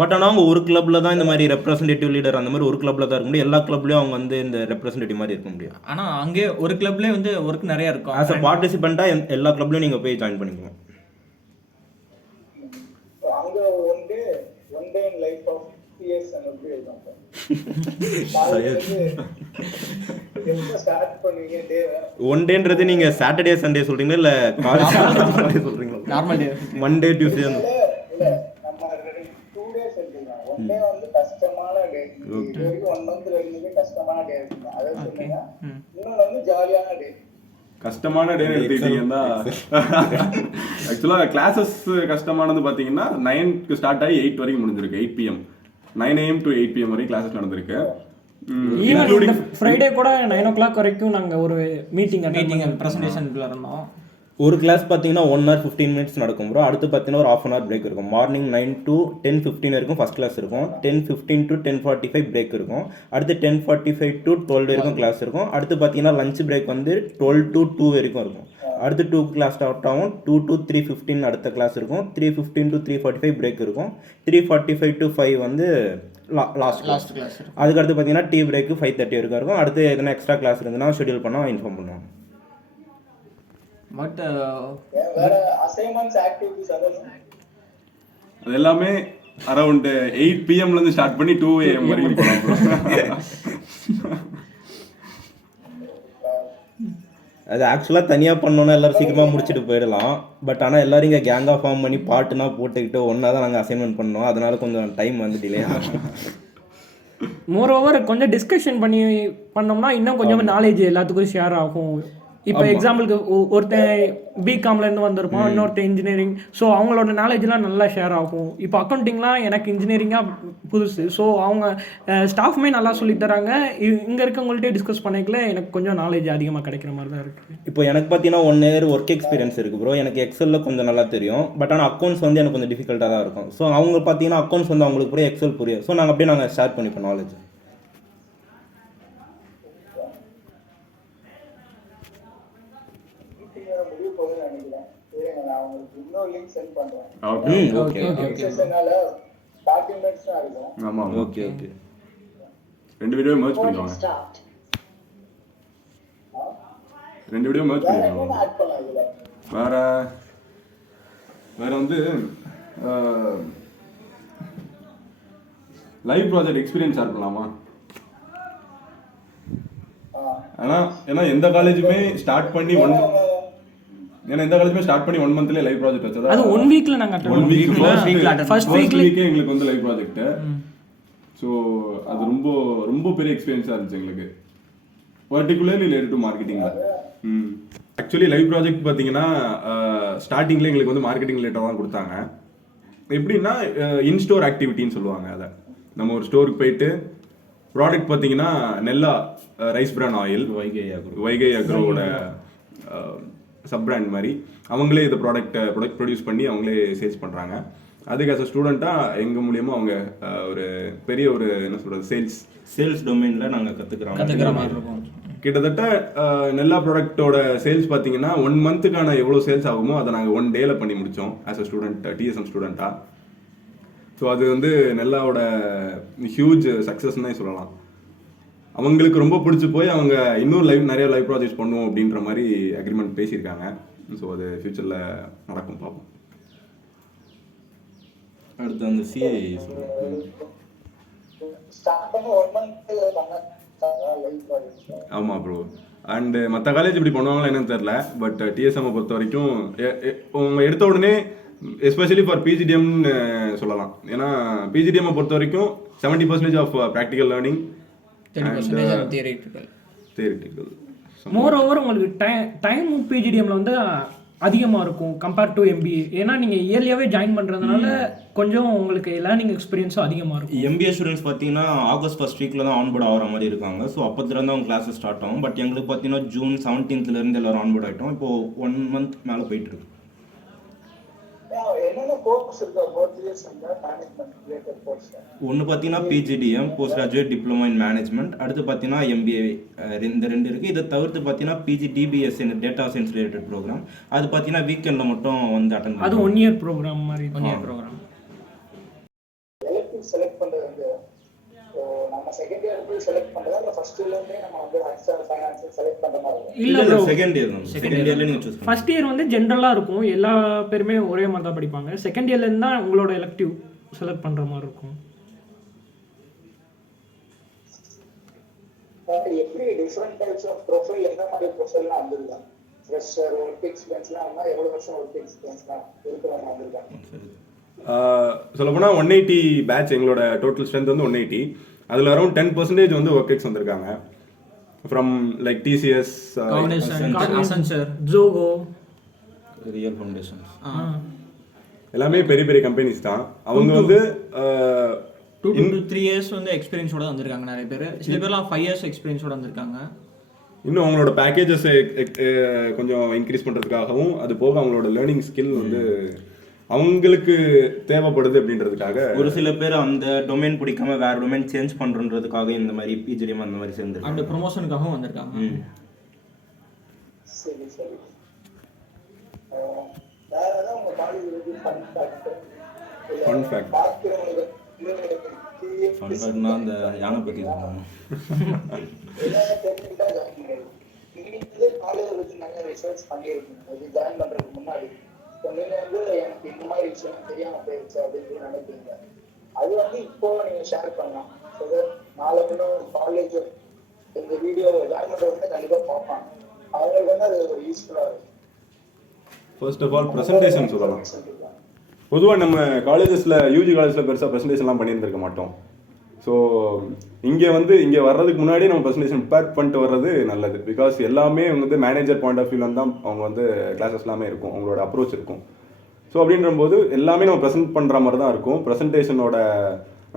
பட் ஆனால் அவங்க ஒரு கிளப்பில் தான் இந்த மாதிரி ரெப்ரசன்டேட்டிவ் லீடர் அந்த மாதிரி ஒரு கிளப்பில் தான் இருக்க முடியும். எல்லா கிளப்லேயும் அவங்க வந்து இந்த ரெப்ரசன்டேட்டிவ் மாதிரி இருக்க முடியும். ஆனால் அங்கே ஒரு கிளப்லேயே வந்து ஒர்க் நிறையா இருக்கும். ஆஸ் அ பார்ட்டிசிபெண்ட்டாக எல்லா கிளப்லையும் நீங்கள் போய் ஜாயின் பண்ணிக்கலாம். அங்கே one day in life of DSM எப்படி இருக்கும்? ஸ்டார்ட் பண்ணுவீங்க டே? ஒன் டேன்றது நீங்கள் சாட்டர்டே சண்டே சொல்கிறீங்களா இல்லை காலேஜ் சண்டே சொல்கிறீங்களா? Normal day, Monday Tuesday. இல்லை நம்ம 2 days எடுத்துக்கலாம். ஒன் டே வந்து கஷ்டமான டே. இது வரைக்கும் 1 month ரெண்டுமே கஷ்டமான டே இருக்கும். அதை சொல்லுங்க. இன்னொன்று வந்து ஜாலியான டே. கஷ்டமான டே எடுத்துக்கிட்டீங்கன்னா ஆக்சுவலாக கிளாஸஸ் கஷ்டமானது பார்த்தீங்கன்னா 9க்கு ஸ்டார்ட் ஆகி 8 வரைக்கும் முடிஞ்சிருக்கு. 8 PM 9 AM to 8 PM வரைக்கும் கிளாஸஸ் நடந்திருக்கு. ஈவன் ஃப்ரைடே கூட 9 o'clock வரைக்கும் நாங்கள் ஒரு மீட்டிங் ப்ரெசன்டேஷன்ல இருந்தோம். ஒரு கிளாஸ் பார்த்தீங்கன்னா 1 hour 15 minutes நடக்கும் ப்ரோ. அடுத்து பார்த்தீங்கன்னா ஒரு 1/2 hour பிரேக் இருக்கும். மார்னிங் 9 to 10:15 வரைக்கும் ஃபஸ்ட் கிளாஸ் இருக்கும். 10:15 to 10:45 பிரேக் இருக்கும். அடுத்து 10:45 to 12 வரைக்கும் கிளாஸ் இருக்கும். அடுத்து பார்த்தீங்கன்னா லஞ்ச் பிரேக் வந்து 12 to 2 வரைக்கும் இருக்கும். அடுத்து 2 கிளாஸ் ஸ்டார்ட் ஆகும். 2 to 3:15 அடுத்த கிளாஸ் இருக்கும். 3:15 to 3:45 பிரேக் இருக்கும். 3:45 to 5 வந்து லாஸ்ட் கிளாஸ். அதுக்கடுத்து பார்த்தீங்கன்னா டீ பிரேக்கு 5:30 வரைக்கும் இருக்கும். அடுத்து எதனா எக்ஸ்ட்ரா கிளாஸ் இருந்ததுன்னா ஷெடியூல் பண்ணால் இன்ஃபார்ம் பண்ணுவோம். பட் வேற அசைன்மெண்ட்ஸ் ஆக்டிவிட்டிஸ் அதெல்லாம் அது எல்லாமே அரௌண்ட் 8 PMலேருந்து ஸ்டார்ட் பண்ணி 2 AM வரைக்கும் போகலாம். அது ஆக்சுவலாக தனியாக பண்ணோன்னா எல்லோரும் சீக்கிரமாக முடிச்சுட்டு போயிடலாம். பட் ஆனால் எல்லோரும் இங்கே கேங்காக ஃபார்ம் பண்ணி பாட்டுனா போட்டுக்கிட்டு ஒன்றா தான் நாங்கள் அசைன்மெண்ட் பண்ணோம். அதனால கொஞ்சம் டைம் வந்து டிலே ஆகும். மோரோவர் கொஞ்சம் டிஸ்கஷன் பண்ணி பண்ணோம்னா இன்னும் கொஞ்சம் நாலேஜ் எல்லாத்துக்கும் ஷேர் ஆகும். இப்போ எக்ஸாம்பிளுக்கு ஒருத்தன் பிகாம்லேருந்து வந்திருப்பான், இன்னொருத்தன் இன்ஜினியரிங். ஸோ அவங்களோட நாலேஜ்லாம் நல்லா ஷேர் ஆகும். இப்போ அக்கௌண்டிங்லாம் எனக்கு இன்ஜினியரிங்காக புதுசு. ஸோ அவங்க ஸ்டாஃப்மே நல்லா சொல்லித்தராங்க. இங்கே இருக்கவங்கள்ட்டே டிஸ்கஸ் பண்ணிக்கல எனக்கு கொஞ்சம் நாலேஜ் அதிகமாக கிடைக்கிற மாதிரி தான் இருக்குது. இப்போ எனக்கு பார்த்தீங்கன்னா 1 year ஒர்க் எக்ஸ்பீரியன்ஸ் இருக்குது ப்ரோ. எனக்கு எக்ஸலில் கொஞ்சம் நல்லா தெரியும். பட் ஆனால் அக்கௌண்ட்ஸ் வந்து எனக்கு கொஞ்சம் டிஃபிகல்ட்டாக தான் இருக்கும். ஸோ அவங்க பார்த்தீங்கன்னா அக்கௌண்ட்ஸ் வந்து அவங்களுக்கு புரியும், எக்ஸல் புரியும். ஸோ நாங்கள் அப்படியே நாங்கள் ஷேர் பண்ணிப்போம் நாலேஜ். முடிவு போகுதுன்னு நினைக்கிறேன். சரிங்க, நான் உங்களுக்கு இன்னொரு லிங்க் சென்ட் பண்றேன். ஓகே செஷனால 40 minutes தான் இருக்கும். ஆமா ஓகே 2 வீடியோ மர்ஜ் பண்ணிடுவாங்க. 2 வீடியோ மர்ஜ் பண்ணிடுவாங்க. ஆட் பண்ணலாம் இதுல. வேற வந்து லைவ் ப்ராஜெக்ட் எக்ஸ்பீரியன்ஸ் ஷேர் பண்ணலாமா? ஏன்னா எந்த காலேஜுமே ஸ்டார்ட் பண்ணி 1 monthலயே லைவ் ப்ராஜெக்ட் வச்சதா. அது 1 weekல நாங்க ஃபர்ஸ்ட் வீக்ல எங்களுக்கு வந்து லைவ் ப்ராஜெக்ட். ஸோ அது ரொம்ப ரொம்ப பெரிய எக்ஸ்பீரியன்ஸாக இருந்துச்சு எங்களுக்கு, particularly related to marketing. Actually live project பார்த்தீங்கன்னா ஸ்டார்டிங்கில் எங்களுக்கு வந்து மார்க்கெட்டிங் ரிலேட்டடாக தான் கொடுத்தாங்க. எப்படின்னா இன்ஸ்டோர் ஆக்டிவிட்டின்னு சொல்லுவாங்க. அதை நம்ம ஒரு ஸ்டோருக்கு போயிட்டு ப்ராடக்ட் பார்த்தீங்கன்னா Nella rice bran oil, Vaigai அக்ரோவோட சப் பிராண்ட் மாதிரி அவங்களே இந்த ப்ராடக்ட் ப்ரொடியூஸ் பண்ணி அவங்களே சேல்ஸ் பண்ணுறாங்க. அதுக்கு ஆஸ் அ ஸ்டூடெண்ட்டாக எங்கள் மூலியமாக அவங்க ஒரு பெரிய ஒரு என்ன சொல்கிறது சேல்ஸ் டொமைனில் நாங்கள் கற்றுக்குற மாதிரி இருக்கும். கிட்டத்தட்ட நெல்லா ப்ராடக்டோட சேல்ஸ் பார்த்தீங்கன்னா 1 monthக்கான எவ்வளோ சேல்ஸ் ஆகுமோ அதை நாங்கள் 1 dayல பண்ணி முடித்தோம் ஆஸ் அ ஸ்டூடெண்ட், டிஎஸ்எம் ஸ்டூடெண்ட்டாக. ஸோ அது வந்து நெல்லாவோட ஹியூஜ் சக்ஸஸ்ன்னே சொல்லலாம். அவங்களுக்கு ரொம்ப பிடிச்சி போய் அவங்க இன்னும் நிறைய லைவ் ப்ராஜெக்ட்ஸ் பண்ணுவோம் அப்படின்ற மாதிரி அக்ரிமெண்ட் பேசியிருக்காங்க. ஸோ அது ஃபியூச்சரில் நடக்கும், பார்ப்போம். அடுத்து அந்த சிஏ ஸ்டார்ட் பண்ண 1 month லைவ் ப்ராஜெக்ட்ஸ். ஆமாம் ப்ரோ. அண்டு மற்ற காலேஜ் இப்படி பண்ணுவாங்களா என்னன்னு தெரில. பட் டிஎஸ்எம்மை பொறுத்த வரைக்கும் அவங்க எடுத்த உடனே எஸ்பெஷலி ஃபார் பிஜிடிஎம்னு சொல்லலாம். ஏன்னா பிஜிடிஎம்மை பொறுத்த வரைக்கும் 70% of practical learning, 30% theoretical. Moreover உங்களுக்கு டைம் பிஜிடிஎம்ல வந்து அதிகமாக இருக்கும் கம்பேர்ட் டு எம்பிஏ. ஏன்னா நீங்கள் இயர்லியாகவே ஜாயின் பண்ணுறதுனால கொஞ்சம் உங்களுக்கு லேர்னிங் எக்ஸ்பீரியன்ஸும் அதிகமாக இருக்கும். எம்பிஏ ஸ்டூடெண்ட்ஸ் பார்த்தீங்கன்னா ஆகஸ்ட் ஃபர்ஸ்ட் வீக்கில் தான் ஆன்போர்ட் ஆகிற மாதிரி இருக்காங்க. ஸோ அப்போதுலேருந்து அவங்க கிளாஸஸ் ஸ்டார்ட் ஆகும். பட் எங்களுக்கு பார்த்தீங்கன்னா ஜூன் 17th எல்லோரும் ஆன்போர்ட் ஆகிட்டோம். இப்போது 1 month மேலே போயிட்டுருக்கு. என்னென்ன கோர்ஸ் இருக்கா 4 years மேனேஜ்மெண்ட் ரிலேட்டட் கோர்ஸ்? ஒன்று பார்த்தீங்கன்னா PGDM, post graduate diploma in management. அடுத்து பார்த்தீங்கன்னா எம்பிஏ, இந்த 2 இருக்குது. இதை தவிர்த்து பார்த்தீங்கன்னா பிஜிடிபிஎஸ் டேட்டா சயின்ஸ் ரிலேட்டட் ப்ரோக்ராம். அது பார்த்தீங்கன்னா வீக்கெண்டில் மட்டும் வந்து அட்டன் அது 1 year ப்ரோக்ராம் மாதிரி. 1 year ப்ரோக்ராம். எலக்டிவ் செலக்ட் பண்ணுறது வந்து நம்ம செகண்ட் இயர் போய் செலக்ட் பண்ணுறதா இல்லை ஃபர்ஸ்ட் இயர்லேருந்தே நம்ம வந்து ஹெச்ஆர் ஃபைனான்ஸ் செலக்ட் பண்ணுற மாதிரி இருக்கும்? இல்லை ப்ரோ, செகண்ட் இயரில் நீங்கள் சூஸ் ஃபர்ஸ்ட் இயர் வந்து ஜென்ரலாக இருக்கும், எல்லா பேருமே ஒரே மாதிரி தான் படிப்பாங்க. செகண்ட் இயர்லேருந்து தான் உங்களோட எலக்டிவ் செலக்ட் பண்ணுற மாதிரி இருக்கும். எப்படி டிஃப்ரெண்ட் டைப்ஸ் ஆஃப் ப்ரொஃபைல், எந்த மாதிரி ப்ரொஃபைல்லாம் வந்திருக்காங்க? ஃப்ரெஷர், ஒர்க் எக்ஸ்பீரியன்ஸ்லாம் இருந்தால் எவ்வளோ வருஷம் ஒர்க் எக்ஸ்பீரியன்ஸ்லாம் இருக்கிறவங்க வந்திருக்காங்க? சொல்லப்போனால் 180 பேட்ச் எங்களோட டோட்டல் ஸ்ட்ரென்த் வந்து 180. அதில் அரௌண்ட் 10% வந்து ஒர்க் எக்ஸ் வந்திருக்காங்க. From like TCS, Accenture, Zoho, real foundation, எல்லாமே பெரிய பெரிய கம்பெனிஸ் தான். அவங்க வந்து 2 to 3 years வந்து எக்ஸ்பீரியன்ஸோட வந்திருக்காங்க நிறைய பேர். சில பேர்லாம் 5 years எக்ஸ்பீரியன்ஸோட வந்திருக்காங்க. இன்னும் அவங்களோட பேக்கேஜஸ் கொஞ்சம் இன்க்ரீஸ் பண்ணுறதுக்காகவும், அது போக அவங்களோட லேர்னிங் ஸ்கில் வந்து அவங்களுக்கு தேவைப்படுது அப்படின்றதுக்காக ஒரு சில பேர் அந்த டொமைன் பிடிக்காம வேற டொமைன் சேஞ்ச் பண்ணுறதுக்காக இந்த மாதிரி பிஜிடிஎம் அந்த மாதிரி சேர்ந்து அந்த ப்ரொமோஷனுக்காகவும் வந்திருக்காங்க. சரி சரி. வேற ஏதாவது உங்கள் காலேஜ் ஃபன் ஃபேக்ட் பார்க்குறவங்களுக்கு ஃபன் ஃபேக்ட்னா அந்த யானை பற்றி சொன்னாங்க. காலேஜ் வச்சு நிறைய ரிசர்ச் பண்ணியிருக்கீங்க அது ஜாயின் பண்ணுறதுக்கு முன்னாடி. நீங்க வந்து எனக்கு இந்த மாதிரி விஷயம் தெரியாம போயிடுச்சு அப்படின்னு நினைப்பீங்க. அது வந்து இப்போ நீங்க ஷேர் பண்ணலாம். நாளைக்கு காலேஜ் இந்த வீடியோ ஜாயின் பண்றவங்க கண்டிப்பா பார்ப்பாங்க. அவங்களுக்கு வந்து அது ஒரு யூஸ்ஃபுல்லா இருக்கும். ஃபர்ஸ்ட் ஆஃப் ஆல் ப்ரெசன்டேஷன் சொல்லலாம். பொதுவாக நம்ம காலேஜஸில் யூஜி காலேஜில் பெருசாக ப்ரெசன்டேஷன்லாம் பண்ணியிருந்திருக்க மாட்டோம். ஸோ இங்கே வர்றதுக்கு முன்னாடி நம்ம ப்ரெசன்டேஷன் ப்ரிப்பேர் பண்ணிட்டு வர்றது நல்லது. பிகாஸ் எல்லாமே வந்து மேனேஜர் பாயிண்ட் ஆஃப் வியூவில் தான் அவங்க வந்து கிளாஸஸ் எல்லாமே இருக்கும், அவங்களோட அப்ரோச் இருக்கும். ஸோ அப்படின்றபோது எல்லாமே நம்ம ப்ரெசென்ட் பண்ணுற மாதிரி தான் இருக்கும். ப்ரெசன்டேஷனோட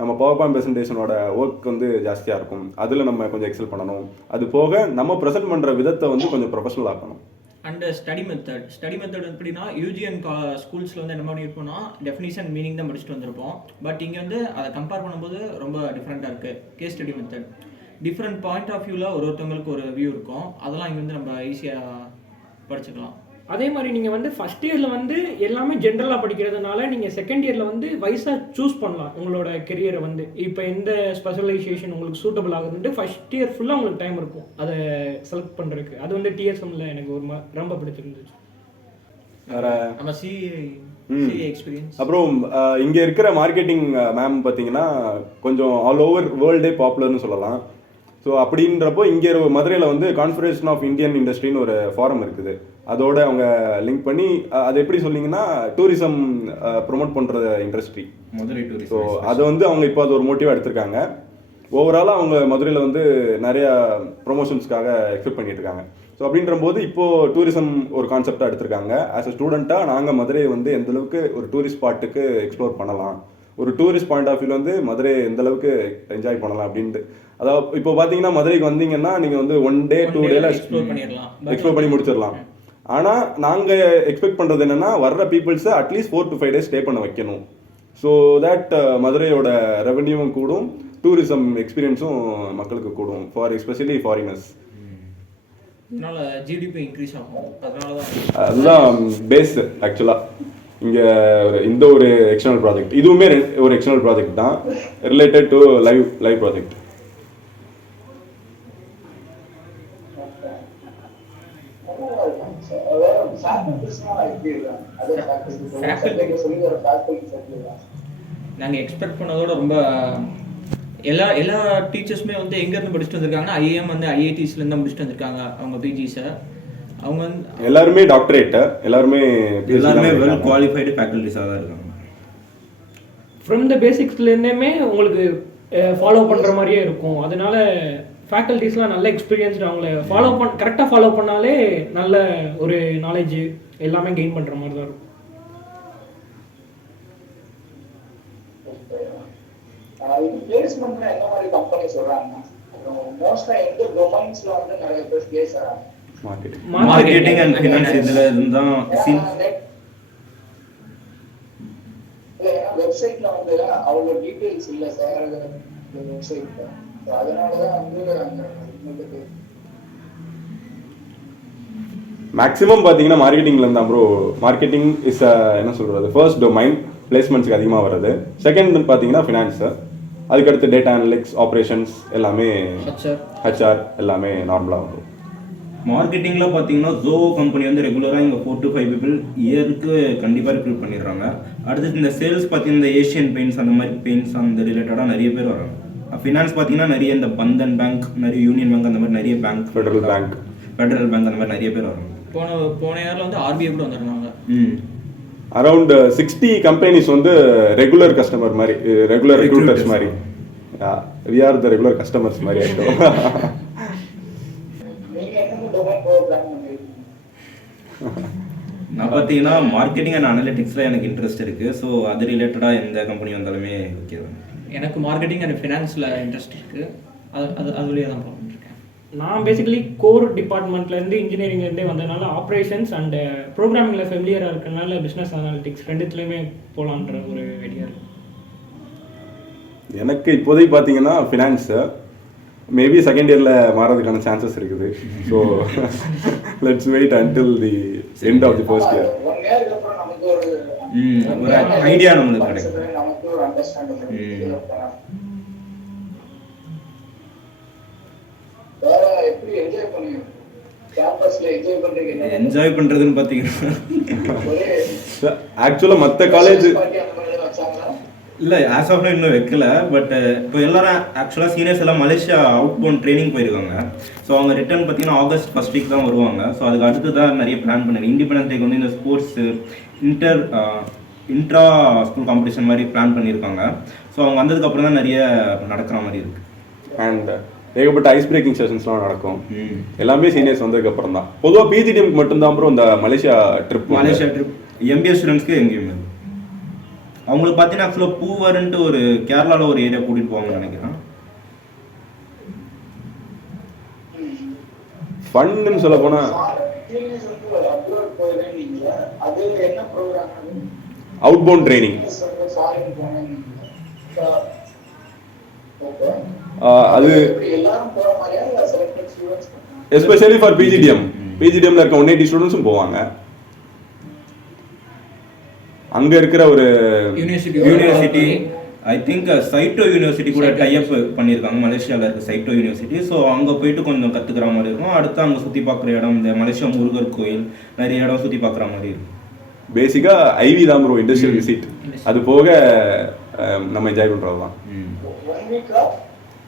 நம்ம பவர் பாயிண்ட் ப்ரெசன்டேஷனோட ஒர்க் வந்து ஜாஸ்தியாக இருக்கும். அதில் நம்ம கொஞ்சம் எக்ஸல் பண்ணணும். அது போக நம்ம ப்ரெசென்ட் பண்ணுற விதத்தை வந்து கொஞ்சம் ப்ரொஃபஷனல் ஆக்கணும். அண்ட் ஸ்டடி மெத்தட் எப்படின்னா யூஜி அண்ட் ஸ்கூல்ஸில் வந்து என்ன மாதிரி இருப்போம்னா டெஃபினிஷன் மீனிங் தான் படிச்சுட்டு வந்திருப்போம். பட் இங்கே வந்து அதை கம்பேர் பண்ணும்போது ரொம்ப டிஃப்ரெண்ட்டாக இருக்குது. Case study method different point of வியூவில் ஒருத்தவங்களுக்கு ஒரு வியூ இருக்கும். அதெல்லாம் இங்கே வந்து நம்ம ஈஸியாக படிச்சுக்கலாம். அதே மாதிரி நீங்கள் வந்து ஃபஸ்ட் இயரில் வந்து எல்லாமே ஜென்ரலாக படிக்கிறதுனால நீங்கள் செகண்ட் இயரில் வந்து வைஸாக சூஸ் பண்ணலாம் உங்களோட கெரியரை வந்து. இப்போ எந்த ஸ்பெஷலைசேஷன் உங்களுக்கு சூட்டபிள் ஆகுதுன்ட்டு ஃபஸ்ட் இயர் ஃபுல்லாக உங்களுக்கு டைம் இருக்கும் அதை செலக்ட் பண்ணுறதுக்கு. அது வந்து டிஎஸ்எம்மில் எனக்கு ஒரு ரொம்ப பிடிச்சிருந்துச்சு. நம்ம சிஏ எக்ஸ்பீரியன்ஸ். அப்புறம் இங்கே இருக்கிற மார்க்கெட்டிங் மேம் பார்த்தீங்கன்னா கொஞ்சம் ஆல் ஓவர் வேர்ல்டே பாப்புலர்னு சொல்லலாம். ஸோ அப்படின்றப்போ இங்கே மதுரையில் வந்து கான்ஃபெடரேஷன் ஆஃப் இந்தியன் இண்டஸ்ட்ரின்னு ஒரு ஃபாரம் இருக்குது. அதோட அவங்க லிங்க் பண்ணி அது எப்படி சொன்னீங்கன்னா டூரிசம் ப்ரொமோட் பண்ணுற இண்டஸ்ட்ரி மதுரை ஸோ டூரிசம். அதை வந்து அவங்க இப்போ அது ஒரு மோட்டிவாக எடுத்திருக்காங்க. ஓவராலாக அவங்க மதுரையில் வந்து நிறையா ப்ரொமோஷன்ஸ்க்காக எக்ஸ்பெக்ட் பண்ணிட்டு இருக்காங்க. ஸோ அப்படின்றபோது இப்போது டூரிசம் ஒரு கான்செப்டாக எடுத்திருக்காங்க. ஆஸ் அ ஸ்டூடெண்ட்டாக நாங்கள் மதுரையை வந்து எந்தளவுக்கு ஒரு டூரிஸ்ட் ஸ்பாட்டுக்கு எக்ஸ்ப்ளோர் பண்ணலாம், ஒரு டூரிஸ்ட் பாயிண்ட் ஆஃப் வியூவில் வந்து மதுரையை எந்தளவுக்கு என்ஜாய் பண்ணலாம் அப்படின்ட்டு. அதாவது இப்போ பார்த்தீங்கன்னா மதுரைக்கு வந்தீங்கன்னா நீங்கள் வந்து 1 day 2 days எக்ஸ்ப்ளோர் பண்ணி முடிச்சிடலாம். ஆனால் நாங்கள் எக்ஸ்பெக்ட் பண்ணுறது என்னென்னா வர்ற பீப்புள்ஸை அட்லீஸ்ட் 4 to 5 days ஸ்டே பண்ண வைக்கணும். ஸோ தட் மதுரையோட ரெவன்யூவும் கூடும், டூரிசம் எக்ஸ்பீரியன்ஸும் மக்களுக்கு கூடும், ஃபார் எஸ்பெஷலி ஃபாரினர்ஸ். அதனால ஜிடிபி இன்க்ரீஸ் ஆகும். அதுதான் பேஸ் ஆக்சுவலாக. இங்கே இந்த ஒரு எக்ஸ்டர்னல் ப்ராஜெக்ட், இதுவுமே ஒரு எக்ஸ்டர்னல் ப்ராஜெக்ட் தான் ரிலேட்டட் டு லைவ் ப்ராஜெக்ட். நாங்கள் எக்ஸ்பெக்ட் பண்ணதோட ரொம்ப எல்லா டீச்சர்ஸுமே வந்து எங்கேருந்து படிச்சுட்டு வந்திருக்காங்கன்னா ஐஏஎம் வந்து ஐஐடிஸ்லேருந்து தான் முடிச்சுட்டு வந்திருக்காங்க அவங்க பிஜிஸை. அவங்க வந்து எல்லாருமே டாக்டரேட், எல்லாருமே வெல் குவாலிஃபைடு ஃபேக்கல்டிஸாக தான் இருக்காங்க. ஃப்ரம் த பேசிக்ஸ்லேருந்தே உங்களுக்கு ஃபாலோ பண்ணுற மாதிரியே இருக்கும். அதனால ஃபேக்கல்ட்டிஸ்லாம் நல்ல எக்ஸ்பீரியன்ஸ்டு, அவங்கள கரெக்டாக ஃபாலோ பண்ணாலே நல்ல ஒரு நாலேஜ் எல்லாமே கெயின் பண்ணுற மாதிரி தான் இருக்கும். பிளேஸ்மெண்ட்னா என்ன மாதிரி கம்பெனி சொல்றாங்க? மோஸ்டா எந்த டொமைன்ஸ்ல வந்து நிறைய பேர் பிளேஸ் ஆறாங்க? மார்க்கெட்டிங் அண்ட் ஃபினான்ஸ் இதுல இருந்தா வெப்சைட்ல வந்து அவ்வளோ டீடைல்ஸ் இல்லை சார் வெப்சைட்ல, அதனாலதான் வந்து மேக்ஸிமம் பார்த்தீங்கன்னா மார்க்கெட்டிங்ல இருந்தா ப்ரோ. மார்க்கெட்டிங் இஸ் என்ன சொல்றது, ஃபர்ஸ்ட் டொமைன் பிளேஸ்மெண்ட்ஸ்க்கு அதிகமாக வருது. செகண்ட் பார்த்தீங்கன்னா ஃபினான்ஸ், அதுக்கடுத்து டேட்டா அனலிட்டிக்ஸ், ஆப்ரேஷன்ஸ் எல்லாமே ஹெச்ஆர் எல்லாமே நார்மலாக வரும். மார்க்கெட்டிங்கில் பார்த்தீங்கன்னா ஜோவோ கம்பெனி வந்து ரெகுலராக இங்கே 4 to 5 people இயருக்கு கண்டிப்பாக ரெக்ரூட் பண்ணிடுறாங்க. அடுத்து இந்த சேல்ஸ் பார்த்தீங்கன்னா இந்த ஏஷியன் பெயிண்ட்ஸ் அந்த மாதிரி பெயிண்ட்ஸ் அந்த ரிலேட்டடாக நிறைய பேர் வராங்க. ஃபினான்ஸ் பார்த்தீங்கன்னா நிறைய இந்த பந்தன் பேங்க், நிறைய யூனியன் பேங்க் அந்த மாதிரி நிறைய பேங்க், ஃபெடரல் பேங்க் அந்த மாதிரி நிறைய பேர் வராங்க. போன இயரில் வந்து ஆர்பிஐ கூட வந்துருந்தாங்க. அரௌண்ட் 60 கம்பெனிஸ் வந்து ரெகுலர் கஸ்டமர் மாதிரி, ரெகுலர் ரெக்ரூட்டர்ஸ் மாதிரி. We are the regular customers மாதிரி ஆகிட்டோம். நான் பார்த்தீங்கன்னா மார்க்கெட்டிங் அண்ட் அனலிட்டிக்ஸில் எனக்கு இன்ட்ரெஸ்ட் இருக்குது. ஸோ அது ரிலேட்டடாக எந்த கம்பெனி வந்தாலுமே ஓகே தான். எனக்கு மார்க்கெட்டிங் அண்ட் ஃபினான்ஸில் இன்ட்ரெஸ்ட் இருக்குது. அது வழியாக தான் போகணுன்ட்ருக்கேன். நான் பேசிக்கலி கோர் டிபார்ட்மெண்ட்லேருந்து இன்ஜினியரிங்லேருந்தே வந்ததுனால ஆப்ரேஷன்ஸ் அண்ட் ப்ரோக்ராமிங்கில் ஃபெமிலியராக இருக்கிறதுனால பிஸ்னஸ் அனாலிட்டிக்ஸ் ரெண்டுத்துலேயுமே போகலான்ற ஒரு ஐடியா இருக்குது. எனக்கு இப்போதைக்கு பார்த்தீங்கன்னா ஃபினான்ஸு மேபி செகண்ட் இயரில் மாறதுக்கான சான்சஸ் இருக்குது. So let's wait until the end of the first year. ஒரு ஐடியா நம்மளுக்கு கிடைக்கும். என்ஜாய் பண்றதுன்னு பார்த்தீங்கன்னா ஆக்சுவலாக மற்ற காலேஜ் இல்லை ஆஸ் ஆஃப் இன்னும் வைக்கல. பட் இப்போ எல்லாரும் ஆக்சுவலாக சீனியர்ஸ் எல்லாம் மலேசியா அவுட் பவுண்ட் ட்ரைனிங் போயிருக்காங்க. ஸோ அவங்க ரிட்டர்ன் பார்த்தீங்கன்னா ஆகஸ்ட் ஃபர்ஸ்ட் வீக் தான் வருவாங்க. ஸோ அதுக்கு அடுத்து தான் நிறைய பிளான் பண்ணுங்க. இண்டிபெண்டன்ஸ் டேக்கு வந்து இந்த ஸ்போர்ட்ஸு இன்ட்ரா ஸ்கூல் காம்படிஷன் மாதிரி பிளான் பண்ணியிருக்காங்க. ஸோ அவங்க வந்ததுக்கப்புறம் தான் நிறைய நடக்கிற மாதிரி இருக்குது. அண்ட் ஏகப்பட்ட ஐஸ் பிரேக்கிங் செஷன்ஸ்லாம் நடக்கும். எல்லாமே சீனியர்ஸ் வந்ததுக்கப்புறம் தான். பொதுவாக பிஜிடிஎம்க்கு மட்டும்தான் அப்புறம் இந்த மலேசியா ட்ரிப் எம்பிஎஸ் ஸ்டூடெண்ட்ஸ்க்கு எங்கேயுமே அவங்களுக்கு பார்த்தீங்கன்னா ஆக்சுவலாக பூவர்ன்ட்டு ஒரு கேரளாவில் ஒரு ஏரியா கூட்டிகிட்டு போவாங்கன்னு நினைக்கிறேன். ஃபன்னு சொல்ல போனால் அவுட் பவுண்ட் ட்ரைனிங். அது எஸ்பெஷலி ஃபார் பிஜிடிஎம்ல இருக்க 180 ஸ்டூடெண்ட்ஸும் போவாங்க. அங்க இருக்கிற ஒரு யூனிவர்சிட்டி ஐ திங்க் சைட்டோ யூனிவர்சிட்டி கூட டைப் பண்ணியிருக்காங்க. மலேசியாவில் இருக்க சைட்டோ யூனிவர்சிட்டி. ஸோ அங்கே போயிட்டு கொஞ்சம் கற்றுக்கிற மாதிரி இருக்கும். அடுத்து அங்கே சுற்றி பார்க்குற இடம் இந்த மலேசியா முருகர் கோயில் நிறைய இடம் சுற்றி பார்க்குற மாதிரி இருக்கும். பேசிக்காக ஐவி தான் ப்ரோ, இண்டஸ்ட்ரியல் விசிட். அது போக நம்ம என்ஜாய் பண்ணுறது தான்.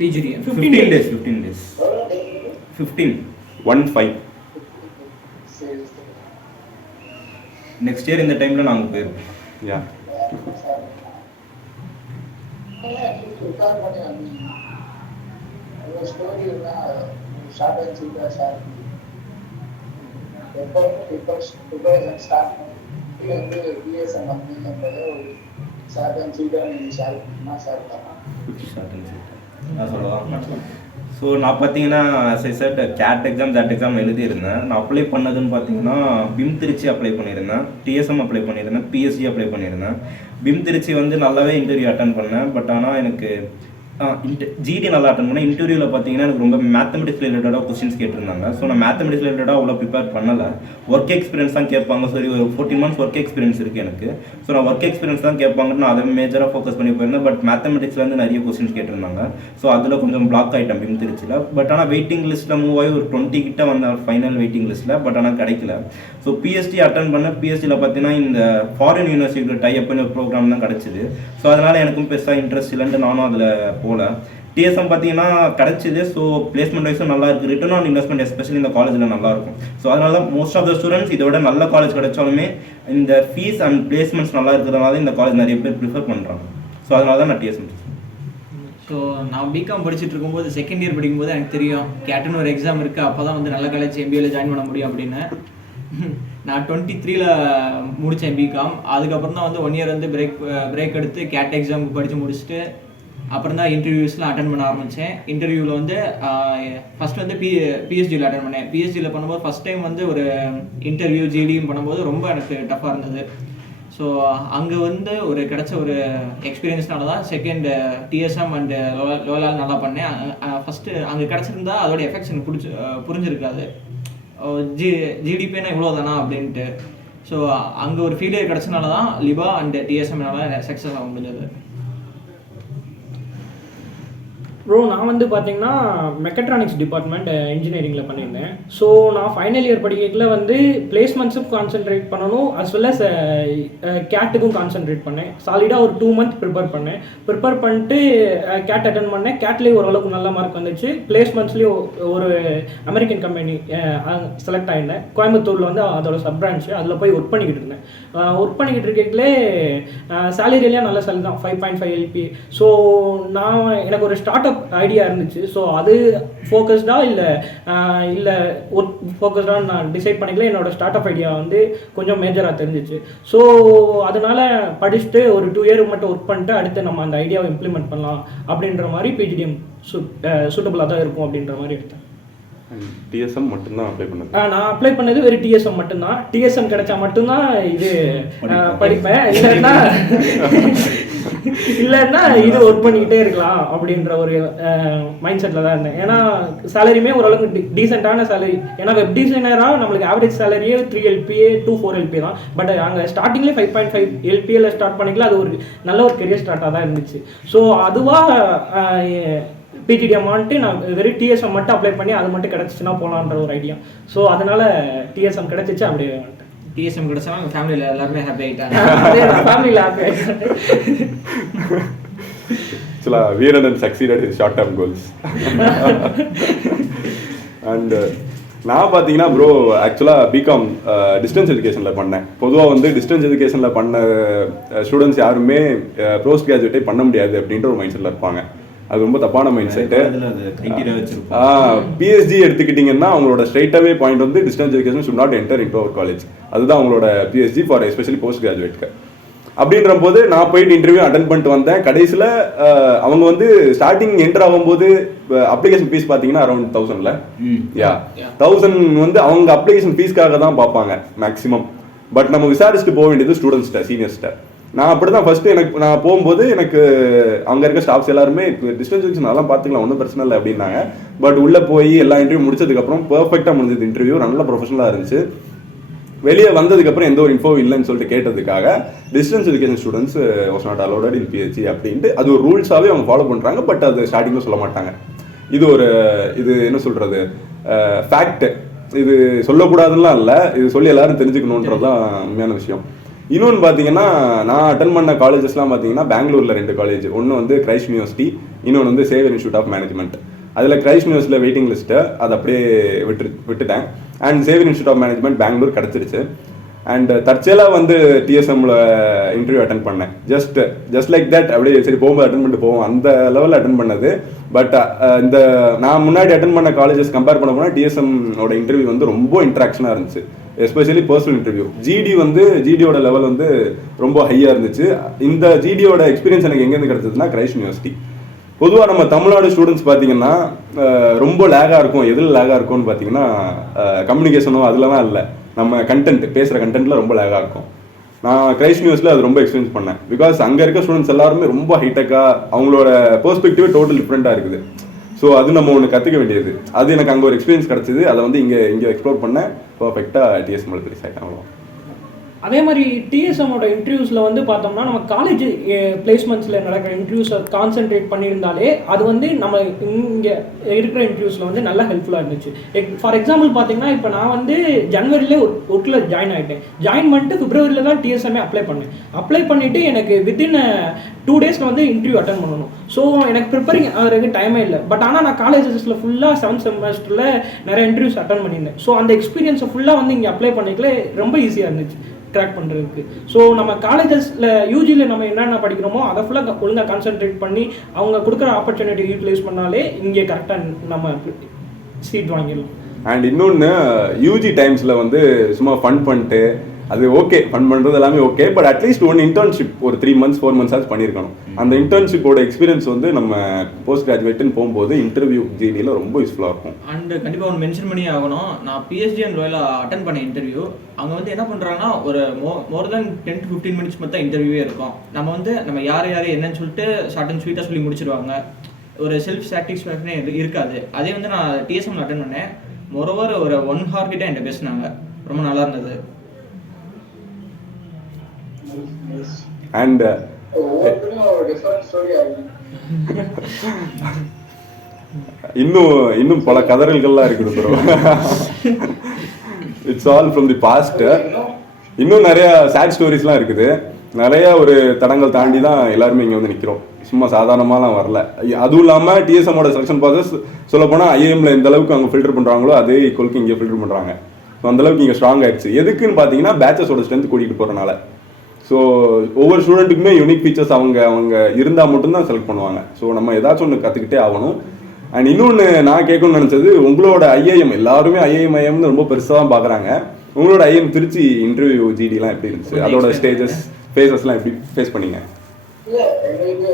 15 days 15 நெக்ஸ்ட் இயர் இந்த டைமில் நாங்கள் போயிருக்கோம். யா ஸோ நான் பார்த்தீங்கன்னா கேட் எக்ஸாம் ஜாட் எக்ஸாம் எழுதியிருந்தேன். நான் அப்ளை பண்ணதுன்னு பார்த்தீங்கன்னா பிம் திருச்சி அப்ளை பண்ணியிருந்தேன், டிஎஸ்எம் அப்ளை பண்ணியிருந்தேன், பிஎஸ்சி அப்ளை பண்ணியிருந்தேன். பிம் திருச்சி வந்து நல்லாவே இன்டர்வியூ அட்டன் பண்ணேன். பட் ஆனால் எனக்கு ஜிடி நல்லா அட்டன் பண்ணேன். இன்டர்வியூவில் பார்த்தீங்கன்னா எனக்கு ரொம்ப மேத்தமெட்டிக்ஸ் ரிலேட்டடாக கொஸ்டின்ஸ் கேட்டிருந்தாங்க. ஸோ நான் மேத்தமெட்டிக்ஸ் ரிலேட்டடாக அவ்வளோ ப்ரிப்பேர் பண்ணலை. ஒர்க் எக்ஸ்பீரியன்ஸ் தான் கேட்பாங்க. சரி ஒரு 14 months ஒர்க் எக்ஸ்பீரியன்ஸ் இருக்குது எனக்கு. ஸோ நான் ஒர்க் எக்ஸ்பீரியன்ஸ் தான் கேட்பாங்கன்னு நான் அதை மேஜராக ஃபோக்கஸ் பண்ணி போயிருந்தேன். பட் மேத்தமெட்டிக்ஸ்லேருந்து நிறைய கொஸ்டின்ஸ் கேட்டிருந்தாங்க. ஸோ அதில் கொஞ்சம் பிளாக் ஆகிட்டேன் பிம் திருச்சியில். பட் ஆனால் வெயிட்டிங் லிஸ்ட்டில் மூவ் ஆகி ஒரு 20 கிட்ட வந்தேன் ஃபைனல் வெயிட்டிங் லிஸ்ட்டில். பட் ஆனால் கிடைக்கல. ஸோ பிஎஸ்டி அட்டன் பண்ண பிஎஸ்டியில் பார்த்தீங்கன்னா இந்த ஃபாரின் யூனிவர்சிட்டி டைப் பண்ணி ஒரு ப்ரோக்ராம் தான் கிடச்சிது. ஸோ அதனால் எனக்கும் பெருசாக இன்ட்ரெஸ்ட் இல்லைன்ட்டு நானும் அதில் போகல. டிஎஸ்எம் பார்த்தீங்கன்னா கிடச்சிது. ஸோ பிளேஸ்மெண்ட் வைஸும் நல்லா இருக்குது, ரிட்டர்ன் ஆன் இன்வெஸ்ட்மெண்ட் எஸ்பெஷலி இந்த காலேஜில் நல்லாயிருக்கும். ஸோ அதனால தான் மோஸ்ட் ஆஃப் த ஸ்டூடெண்ட்ஸ் இதை விட நல்ல காலேஜ் கிடைச்சாலுமே இந்த ஃபீஸ் அண்ட் பிளேஸ்மெண்ட்ஸ் நல்லா இருக்கிறதுனால இந்த காலேஜ் நிறைய பேர் ப்ரிஃபர் பண்ணுறாங்க. ஸோ அதனால தான் நான் டிஎஸ்எம். ஸோ நான் பிகாம் படிச்சுட்டு இருக்கும்போது செகண்ட் இயர் படிக்கும்போது எனக்கு தெரியும் கேட்டுன்னு ஒரு எக்ஸாம் இருக்குது, அப்போ தான் வந்து நல்ல காலேஜ் எம்பிஏல ஜாயின் பண்ண முடியும் அப்படின்னு. நான் 23ல் முடித்தேன் பிகாம். அதுக்கப்புறம் தான் வந்து 1 இயர் வந்து பிரேக் எடுத்து கேட் எக்ஸாமுக்கு படித்து முடிச்சுட்டு அப்புறம் தான் இன்டர்வியூஸ்லாம் அட்டன் பண்ண ஆரம்பித்தேன். இன்டர்வியூவில் வந்து ஃபஸ்ட்டு வந்து பிஎஸ்ஜியில் அட்டன் பண்ணேன். பிஎஸ்ஜியில் பண்ணும்போது ஃபஸ்ட் டைம் வந்து ஒரு இன்டர்வியூ ஜிடியும் பண்ணும்போது ரொம்ப எனக்கு டஃப்பாக இருந்தது. ஸோ அங்கே வந்து ஒரு கிடச்ச ஒரு எக்ஸ்பீரியன்ஸ்னால தான் செகண்ட் டிஎஸ்எம் அண்டு லோலால் நல்லா பண்ணேன். ஃபஸ்ட்டு அங்கே கிடச்சிருந்தா அதோட எஃபெக்ட்ஸ் எனக்கு புரிஞ்சிருக்காது. ஜிடிபின்னா இவ்வளோ தானா அப்படின்ட்டு. ஸோ அங்கே ஒரு ஃபீலியர் கிடச்சனால தான் லிபா அண்ட் டிஎஸ்எம்னால சக்ஸஸ் ஆக முடிஞ்சது. ப்ரோ நான் வந்து பார்த்தீங்கன்னா மெக்கட்ரானிக்ஸ் டிபார்ட்மெண்ட் இன்ஜினியரிங்கில் பண்ணியிருந்தேன். ஸோ நான் ஃபைனல் இயர் படிக்கல வந்து பிளேஸ்மெண்ட்ஸுக்கும் கான்சென்ட்ரேட் பண்ணணும், அஸ் வெல் அஸ் கேட்டுக்கும் கான்சென்ட்ரேட் பண்ணேன். சாலிடாக ஒரு 2 month ப்ரிப்பேர் பண்ணிட்டு கேட் அட்டன் பண்ணேன். கேட்லேயும் ஓரளவுக்கு நல்ல மார்க் வந்துச்சு. பிளேஸ்மெண்ட்ஸ்லேயும் ஒரு அமெரிக்கன் கம்பெனி செலக்ட் ஆகியிருந்தேன். கோயம்புத்தூரில் வந்து அதோட சப் பிரான்ச்சு, அதில் போய் ஒர்க் பண்ணிக்கிட்டு இருந்தேன். ஒர்க் பண்ணிக்கிட்டு இருக்கீங்களே சேலரிலாம் நல்ல சேலரி தான், 5.5 LP. ஸோ எனக்கு ஒரு ஸ்டார்ட் அப் ஐடியா இருந்துச்சு. ஸோ அது ஃபோக்கஸ்டாக இல்லை ஒர்க் ஃபோக்கஸ்டாக நான் டிசைட் பண்ணிக்கல. என்னோடய ஸ்டார்ட் அப் ஐடியா வந்து கொஞ்சம் மேஜராக தெரிஞ்சிச்சு. ஸோ அதனால் படிச்சுட்டு ஒரு 2 year மட்டும் ஒர்க் பண்ணிட்டு அடுத்து நம்ம அந்த ஐடியாவை இம்ப்ளிமெண்ட் பண்ணலாம் அப்படின்ற மாதிரி பிஜிடிஎம் சூட்டபுளாக தான் இருக்கும் அப்படின்ற மாதிரி எடுத்தேன். டிஎஸ்எம் மட்டும்தான் அப்ளை பண்ணது. நான் அப்ளை பண்ணது வெறும் டிஎஸ்எம் மட்டும்தான். டிஎஸ்எம் கிடைச்சா மட்டும்தான் இது படிப்பேன், இல்லைன்னா இது ஒர்க் பண்ணிக்கிட்டே இருக்கலாம் அப்படின்ற ஒரு மைண்ட் செட்டில் தான் இருந்தேன். ஏன்னா சேலரியுமே ஓரளவுக்கு டீசெண்டான சேலரி. ஏன்னா வெப் டிசைனராக நம்மளுக்கு ஆவரேஜ் சேலரியே 3 LPA to 4 LPA தான். பட் அங்கே ஸ்டார்டிங்லேயே 5.5 LPAல ஸ்டார்ட் பண்ணிக்கலாம். அது ஒரு நல்ல ஒரு கெரியர் ஸ்டார்ட்டாக தான் இருந்துச்சு. ஸோ அதுவாக பிஜிடிஎம் வந்துட்டு நான் வெறும் டிஎஸ்எம் மட்டும் அப்ளை பண்ணி அது மட்டும் கிடச்சிச்சுன்னா போகலான்ற ஒரு ஐடியா. ஸோ அதனால் டிஎஸ்எம் கிடச்சிச்சு, அப்படியே வந்துட்டேன். டிஎஸ்எம் கிடச்சா எங்கள் ஃபேமிலியில் எல்லாருமே ஹாப்பி ஆகிட்டாங்க. ஃபேமிலியில் ஹாப்பி ஆகிட்டாங்க. ஆக்சுவலாக வீரன் succeeded in short term goals. And நான் பார்த்தீங்கன்னா ப்ரோ ஆக்சுவலாக பிகாம் டிஸ்டன்ஸ் எஜுகேஷனில் பண்ணேன். பொதுவாக வந்து டிஸ்டன்ஸ் எஜுகேஷனில் பண்ண ஸ்டூடெண்ட்ஸ் யாருமே போஸ்ட் கிராஜுவேட்டே பண்ண முடியாது அப்படின்ற ஒரு மைண்ட் செட்டில் இருப்பாங்க. அது ரொம்ப தப்பான மைண்ட் செட்டு. பிஎஸ்ஜி எடுத்துக்கிட்டிங்கன்னா அவங்களோட ஸ்ட்ரைட்டாகவே பாயிண்ட் வந்து distance education should not enter into our college. அதுதான் அவங்களோட பிஎஸ்ஜி ஃபார் எஸ்பெஷலி போஸ்ட் கிராஜுவேட்க்கு. அப்படின்ற போது நான் போயிட்டு இன்டர்வியூ அட்டன் பண்ணிட்டு வந்தேன். கடைசியில் அவங்க வந்து ஸ்டார்டிங் என்டர் ஆகும்போது அப்ளிகேஷன் ஃபீஸ் பார்த்தீங்கன்னா அரௌண்ட் 1000ல 1000 வந்து அவங்க அப்ளிகேஷன் ஃபீஸ்க்காக தான் பார்ப்பாங்க மேக்ஸிமம். பட் நம்ம விசாரிச்சுட்டு போக வேண்டியது ஸ்டூடெண்ட்ஸ்கிட்ட, சீனியர்ஸ்கிட்ட. நான் அப்படி தான் ஃபஸ்ட்டு நான் போகும்போது எனக்கு அங்கே இருக்க ஸ்டாஃப்ஸ் எல்லாருமே டிஸ்டன்ஸ் எஜுகேஷன் அதெல்லாம் பார்த்துக்கலாம், ஒன்றும் பிரச்சனை இல்லை அப்படின்னாங்க. பட் உள்ளே போய் எல்லா இன்டர்வியூ முடிச்சதுக்கப்புறம் பர்ஃபெக்டாக முடிஞ்சது இன்டர்வியூ, நல்ல ப்ரொஃபஷனலாக இருந்துச்சு. வெளியே வந்ததுக்கப்புறம் எந்த ஒரு இன்ஃபோ இல்லைன்னு சொல்லிட்டு கேட்டதுக்காக distance education students was not allotted in PSG அப்படின்ட்டு அது ஒரு ரூல்ஸாகவே அவங்க ஃபாலோ பண்ணுறாங்க. பட் அது ஸ்டார்டிங்கில் சொல்ல மாட்டாங்க. இது என்ன சொல்கிறது ஃபேக்ட். இது சொல்லக்கூடாதுலாம் இல்லை, இது சொல்லி எல்லாரும் தெரிஞ்சுக்கணுன்றது தான் உண்மையான விஷயம். இன்னொன்று பார்த்தீங்கன்னா நான் அட்டன் பண்ண காலேஜஸ்லாம் பார்த்தீங்கன்னா பெங்களூரில் 2 காலேஜ். ஒன்று வந்து கிரைஸ்ட் யூனிவர்சிட்டி, இன்னொன்று வந்து சேவியர் இன்ஸ்டியூட் ஆஃப் மேனேஜ்மெண்ட். அதில் கிரைஸ்ட் யூனிவர்சிட்டியில் வெயிட்டிங் லிஸ்ட்டு அதை அப்படியே விட்டுட்டேன். And Xavier institute of management Bangalore கிடச்சிருச்சு. அண்ட் தற்செயலாக வந்து டிஎஸ்எம்மில் இன்டர்வியூ அட்டன் பண்ணேன். ஜஸ்ட் லைக் தட் அப்படியே சரி போகும்போது அட்டன் பண்ணிட்டு போவோம் அந்த லெவலில் அட்டன் பண்ணது. பட் இந்த நான் முன்னாடி அட்டன் பண்ண காலேஜஸ் கம்பேர் பண்ண போனால் டிஎஸ்எம்மோட இன்டர்வியூ வந்து ரொம்ப இன்ட்ராக்ஷனாக இருந்துச்சு, எஸ்பெஷலி பர்சனல் இன்டர்வியூ. ஜிடியோட லெவல் வந்து ரொம்ப ஹையாக இருந்துச்சு. இந்த ஜிடியோட எக்ஸ்பீரியன்ஸ் எனக்கு எங்கேருந்து கிடச்சதுன்னா கிரைஸ்ட் யூனிவர்சிட்டி. பொதுவாக நம்ம தமிழ்நாடு ஸ்டூடெண்ட்ஸ் பார்த்தீங்கன்னா ரொம்ப லேகாக இருக்கும். எதில் லேகாக இருக்கும்னு பார்த்தீங்கன்னா கம்யூனிகேஷனோ அதிலலாம் இல்லை, நம்ம பேசுகிற கண்டென்ட்டில் ரொம்ப லேகாக இருக்கும். நான் கிரைஸ்ட் யூனிவர்சிட்டியில் அது ரொம்ப எக்ஸ்பீரியன்ஸ் பண்ணேன். பிகாஸ் அங்கே இருக்க ஸ்டூடெண்ட்ஸ் எல்லாருமே ரொம்ப ஹைடெக்காக, அவங்களோட பெர்ஸ்பெக்டிவே டோட்டல் டிஃப்ரெண்ட்டாக இருக்குது. ஸோ அது நம்ம ஒன்று கற்றுக்க வேண்டியது. அது எனக்கு அங்கே ஒரு எக்ஸ்பீரியன்ஸ் கிடச்சிது. அதை வந்து இங்கே எக்ஸ்ப்ளோர் பண்ணேன். பர்ஃபெக்டாக டிஎஸ்எம் ரிலீஸ் ஆகிட்டேன். அவ்வளோ அதே மாதிரி டிஎஸ்எம்மோட இன்டர்வியூஸில் வந்து பார்த்தோம்னா நம்ம காலேஜ் பிளேஸ்மெண்ட்ஸில் நடக்கிற இன்டர்வியூஸை கான்சென்ட்ரேட் பண்ணியிருந்தாலே அது வந்து நம்ம இங்கே இருக்கிற இன்டர்வியூஸில் வந்து நல்லா ஹெல்ப்ஃபுல்லாக இருந்துச்சு. ஃபார் எக்ஸாம்பிள் பார்த்தீங்கன்னா இப்போ நான் வந்து ஜனவரியிலே ஒர்க்கில் ஜாயின் ஆகிட்டேன். ஜாயின் பண்ணிட்டு பிப்ரவரியில் தான் டிஎஸ்எம்ஏ அப்ளை பண்ணிவிட்டு எனக்கு வித்தின் 2 டேஸில் வந்து இன்டர்வியூ அட்டன் பண்ணணும். ஸோ எனக்கு ப்ரிப்பரிங் ஆகிறதுக்கு டைமே இல்லை. பட் ஆனால் நான் காலேஜஸில் ஃபுல்லாக 7th செமஸ்டரில் நிறைய இன்டர்வியூஸ் அட்டன் பண்ணியிருந்தேன். ஸோ அந்த எக்ஸ்பீரியன்ஸை ஃபுல்லாக வந்து இங்கே அப்ளை பண்ணிக்கல ரொம்ப ஈஸியாக இருந்துச்சு ட்ராக் பண்ணுறதுக்கு. ஸோ நம்ம காலேஜஸில் யூஜியில் நம்ம என்னென்ன படிக்கிறோமோ அதை ஃபுல்லாக ஒழுங்காக கான்சென்ட்ரேட் பண்ணி அவங்க கொடுக்குற ஆப்பர்ச்சுனிட்டி யூட்டிலைஸ் பண்ணாலே இங்கே கரெக்டாக நம்ம சீட் வாங்கிடலாம். அண்ட் இன்னொன்று யூஜி டைம்ஸில் வந்து சும்மா ஃபன் பண்ணிட்டு அது ஓகே, ஃபன் பண்ணுறது எல்லாமே okay, but at least one internship ஒரு 3 months 4 months ஆச்சு பண்ணியிருக்கணும். அந்த இன்டர்ன்ஷிப்போட எக்ஸ்பீரியன்ஸ் வந்து நம்ம போஸ்ட் கிராஜுவேட்டுன்னு போகும்போது இன்டர்வியூ ஜிடியில் ரொம்ப யூஸ்ஃபுல்லாக இருக்கும். அண்ட் கண்டிப்பாக ஒன்று மென்ஷன் பண்ணி ஆகணும், நான் பிஎஸ்டி அண்ட் ராயல் அட்டன் பண்ண இன்டர்வியூ அங்கே வந்து என்ன பண்ணுறாங்கன்னா ஒரு மோர் தென் 10 to 15 minutes மட்டும் இன்டர்வியூவே இருக்கும். நம்ம யார் என்னன்னு சொல்லிட்டு ஷார்ட் அண்ட் ஸ்வீட்டாக சொல்லி முடிச்சிருவாங்க. ஒரு செல்ஃப் சாட்டிஸ்ஃபேக்ஷனே இருக்காது. அதே வந்து நான் டிஎஸ்எம்ல அட்டன் பண்ணேன். மொரோவர் ஒரு 1 hour கிட்ட என்கிட்ட பேசினாங்க. ரொம்ப நல்லா இருந்தது. அண்ட் இன்னும் பல கதறல்கள்லாம் இருக்குது bro. It's all from the past. இன்னும் நிறைய சேட் ஸ்டோரிஸ்லாம் இருக்குது. நிறைய ஒரு தடங்கள் தாண்டி தான் எல்லாருமே இங்கே வந்து நிற்கிறோம். சும்மா சாதாரணமாலாம் வரல. அதுவும் இல்லாமல் டிஎஸ்எம்மோட செலக்ஷன் ப்ராசஸ் சொல்லப்போனால் ஐஏஎம்ல எந்த அளவுக்கு அவங்க ஃபில்டர் பண்ணுறாங்களோ அதே ஈக்குவலுக்கு இங்கே ஃபில்டர் பண்ணுறாங்க. ஸோ அந்தளவுக்கு இங்கே ஸ்ட்ராங் ஆயிடுச்சு. எதுக்குன்னு பார்த்தீங்கன்னா பேச்சஸோட ஸ்ட்ரென்த் கூட்டிகிட்டு போகிறனால. ஸோ ஒவ்வொரு ஸ்டூடெண்ட்டுக்குமே யூனிக் ஃபீச்சர்ஸ் அவங்க இருந்தால் மட்டும்தான் செலக்ட் பண்ணுவாங்க. ஸோ நம்ம ஏதாச்சும் ஒன்று கற்றுக்கிட்டே ஆகணும். அண்ட் இன்னொன்று நான் கேட்கணும்னு நினச்சது, உங்களோட ஐஏஎம் எல்லாருமே ஐஏஎம்னு ரொம்ப பெருசாக தான் பார்க்குறாங்க. உங்களோட ஐஏஎம் திருச்சி இன்டர்வியூ ஜிடிலாம் எப்படி இருந்துச்சு? அதோட ஸ்டேஜஸ் ஃபேஸஸ்லாம் எப்படி ஃபேஸ் பண்ணீங்க? இல்லை, எங்களுக்கு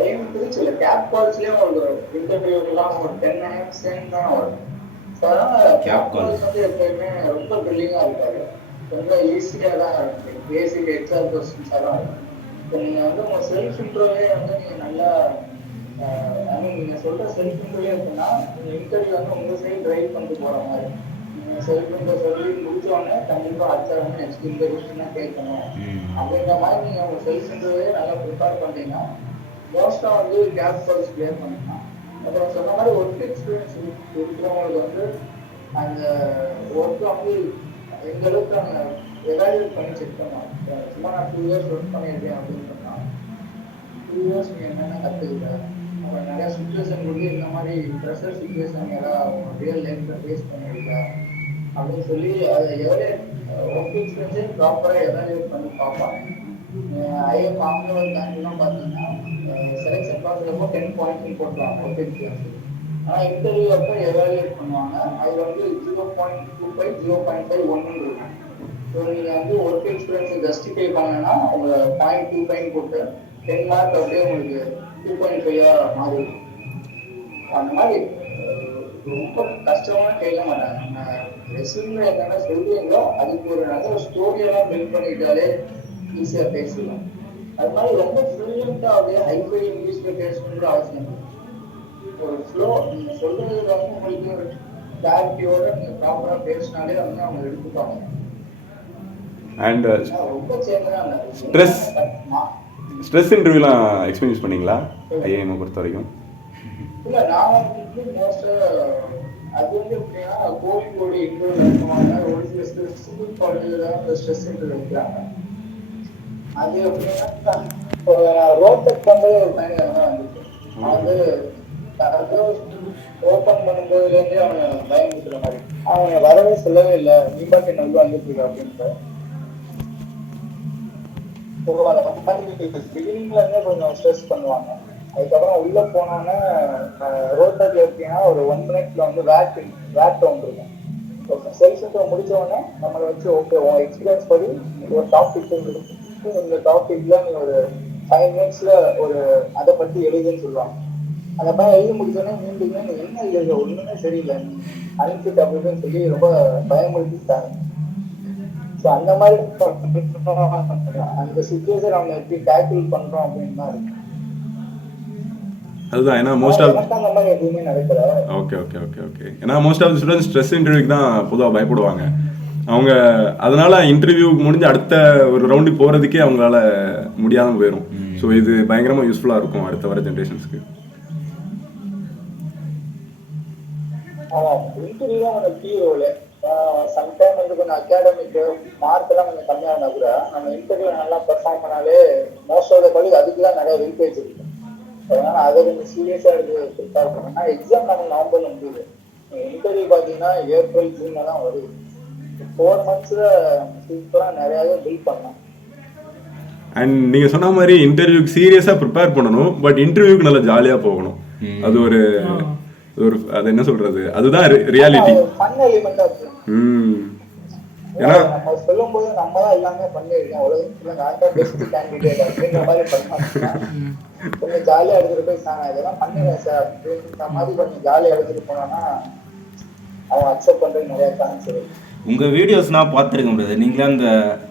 ஐஏஎம் திருச்சியில் கேப் கால்ஸ்லேயும் ஒரு இன்டர்வியூலாம் ஒரு 10 minutes தான் வரும். ஸோ அதனால் கேப் கால்ஸ் வந்து எப்பயுமே ரொம்ப த்ரில்லிங்காக இருக்காது, ரொம்ப ஈஸியாக தான் இருக்கு. பேசிக் எக்ஸாம் கொஸ்டின்ஸாக தான் இருக்கும். இப்போ நீங்கள் வந்து உங்கள் செல்ஃப் இன்ட்ரோவே வந்து நீங்கள் நல்லா ஐ மீன் நீங்கள் சொல்கிற செல்ஃப் இன்ட்ரோவே இருக்குன்னா இன்டர்வியூ வந்து உங்கள் சைடு ட்ரைவ் பண்ணிட்டு போகிற மாதிரி. நீங்கள் செல்ஃப் இன்ட்ரோ சொல்லி முடிச்சோடனே கண்டிப்பாக அடுத்த வந்து நெக்ஸ்ட் இந்த கொஸ்டின் தான் கேட்கணும் அப்படின்ற மாதிரி நீங்கள் உங்கள் செல்ஃப் இன்ட்ரோவே நல்லா ப்ரிப்பேர் பண்ணிட்டீங்கன்னா மோஸ்ட்டாக வந்து கேப் கால்ஸ் கிளியர் பண்ணிக்கலாம். அப்புறம் சொன்ன மாதிரி ஒர்க் எக்ஸ்பீரியன்ஸ் இருக்கிறவங்களுக்கு வந்து அந்த ஒர்க்கை வந்து எந்த அளவுக்கு அவங்க எவாலுவேட் பண்ணி செக் பண்ணுவாங்க. சும்மா நான் 2 years ஒர்க் பண்ணியிருக்கேன் அப்படின்னு சொன்னால் 2 years நீங்கள் என்னென்ன கற்றுக்கிட்டேன், அப்புறம் நிறையா சுச்சுவேஷன் வந்து இந்த மாதிரி ப்ரெஷர் சுச்சுவேஷன் ஏதாவது ரியல் லைஃப்பில் ஃபேஸ் பண்ணியிருக்கேன் அப்படின்னு சொல்லி அதை ஒர்க் எக்ஸ்பீரியன்ஸே ப்ராப்பராக எவாலுவேட் பண்ணி பார்ப்பாங்க. ஐஎம் ஆங்கிலம் தாண்டிலாம் பார்த்தீங்கன்னா செலெக்ஷன் ப்ராசஸ் 10 points போட்டுருவாங்க ஒர்க் எக்ஸ்பீரியன்ஸ். ஆனால் இன்டர்வியூ அப்போ எவாலுவேட் பண்ணுவாங்க. அது வந்து 0.25 0.5 1 இருக்கும். ஸோ நீங்கள் வந்து ஒர்க் எக்ஸ்பீரியன்ஸை ஜஸ்டிஃபை பண்ணனா உங்களை 0.25 போட்டு 10 mark அப்படியே உங்களுக்கு 2.5 மாறி இருக்கும். அந்த மாதிரி ரொம்ப கஷ்டமாக கேட்க மாட்டாங்க. நம்ம ரெஸ்யூமில் என்னென்ன சொல்றீங்களோ அதுக்கு ஒரு நல்ல ஸ்டோரியெல்லாம் பில்ட் பண்ணிக்கிட்டாலே ஈஸியாக பேசலாம். அது மாதிரி ரொம்ப ஃப்ளூயண்ட்டாக அப்படியே ஹைஃபை இங்கிலீஷில் பேசணுன்ற அவசியம் இல்லை. ஒரு ஃப்ளோ நீங்கள் சொல்கிறது வந்து உங்களுக்கு ஒரு கிளாரிட்டியோட நீங்கள் ப்ராப்பராக பேசினாலே வந்து அவங்க எடுத்துப்பாங்க. அண்ட் ரொம்ப சேர்ந்துதான் ஸ்ட்ரெஸ் இன்டர்வியூலாம் எக்ஸ்பீரியன்ஸ் பண்ணீங்களா ஐஏஎம் பொறுத்த வரைக்கும்? இல்லை, நான் வந்து மோஸ்ட்டாக அது வந்து எப்படின்னா கோவிடோட இன்டர்வியூ இருக்குவாங்க. ஒரு சில ஸ்கூல் காலேஜில் தான் ஸ்ட்ரெஸ் இன்டர்வியூ வைக்கிறாங்க. அது எப்படின்னா ரோட்டக் வந்து ஒரு பயணம் வந்துச்சு. அது ஓப்பன் பண்ணும்போதுலேருந்தே அவனை பயமுறுத்துற மாதிரி அவனை வரவே சொல்லவே இல்லை, நீ பாட்டு நல்லா வந்துட்டு இருக்க அப்படின்ட்டு. பிகினிங்ல இருந்தே கொஞ்சம் ஸ்ட்ரெஸ் பண்ணுவாங்க. அதுக்கப்புறம் உள்ள போனோன்னா ரோட்டக்ல எப்படின்னா ஒரு 1 minute வந்து வேட் கவுண்ட் இருக்கும். செல்ஃப் இன்ட்ரோ முடிச்ச உடனே நம்மளை வச்சு ஓகே உன் எக்ஸ்பீரியன்ஸ் படி ஒரு டாபிக் இருக்கு, இந்த டாபிக்ல நீ ஒரு 5 minutes ஒரு அதை பத்தி எழுதுன்னு சொல்லுவாங்க. அந்த பையன் எழுதி முடிச்சோடனே மீண்டும் நீ என்ன எழுத ஒண்ணுமே சரியில்லை அனுப்பிட்டு அப்படின்னு சொல்லி ரொம்ப பயமுறுத்திட்டாங்க. ஸோ அந்த மாதிரி அந்த சிச்சுவேஷன் அவங்க எப்படி டேக்கிள் பண்றோம் அப்படின்னு தான் இருக்கு. அதுதான் ஏன்னா மோஸ்ட் ஆஃப் அந்த மாதிரி எதுவுமே நடக்கல. ஓகே ஏன்னா மோஸ்ட் ஆஃப் ஸ்டூடெண்ட்ஸ் ஸ்ட்ரெஸ் இன்டர்வியூக்கு தான் பொதுவாக பயப்படுவாங்க. அவங்க அதனால இன்டர்வியூ முடிஞ்சு அடுத்த ஒரு ரவுண்டுக்கு போகிறதுக்கே அவங்களால முடியாமல் போயிடும். ஸோ இது பயங்கரமாக யூஸ்ஃபுல்லாக இருக்கும் அடுத்த வர ஜென்ரேஷன்ஸ்க்கு. ஆமாம், இன்டர்வியூ தான் கொஞ்சம் கீ ரோலு. சம்டைம் வந்து கொஞ்சம் அகாடமிக்கு மார்க் எல்லாம் கொஞ்சம் கம்மியானா கூட நம்ம இன்டர்வியூ நல்லா பெர்ஃபார்ம் பண்ணாலே மோஸ்ட் ஆஃப் த காலேஜ் அதுக்கு தான் நிறைய வெயிட்டேஜ் இருக்கு. அதனால அதை கொஞ்சம் சீரியஸாக எடுத்து ப்ரிப்பேர் பண்ணோம்னா எக்ஸாம் நம்ம நவம்பர்ல முடியுது. இன்டர்வியூ பார்த்தீங்கன்னா ஏப்ரல் ஜூன்ல தான் வருது. 4 months சூப்பராக நிறையாவே பில்ட் பண்ணலாம். அண்ட் நீங்கள் சொன்ன மாதிரி இன்டர்வியூக்கு சீரியஸாக ப்ரிப்பேர் பண்ணணும், பட் இன்டர்வியூக்கு நல்லா ஜாலியாக போகணும். அது ஒரு அது என்ன சொல்றது, அதுதான் ரியாலிட்டி. ஃபன் எலிமெண்டா இருக்கு. ஏன்னா நம்ம சொல்லும் போது நம்ம தான் எல்லாமே பண்ணிருக்கோம், உலகத்துல நான் தான் பெஸ்ட் கேண்டிடேட் அப்படிங்கிற மாதிரி பண்ணாங்க. கொஞ்சம் ஜாலியா எடுத்துட்டு போய் சார் இதெல்லாம் பண்ணிடுறேன் சார் அப்படின்ற மாதிரி கொஞ்சம் ஜாலியா எடுத்துட்டு போனோம்னா அவன் அக்செப்ட் பண்றது நிறைய சான்ஸ் இருக்கு. உங்கள் வீடியோஸ் நான் பார்த்துருக்கேன் பிரதர். நீங்களே அந்த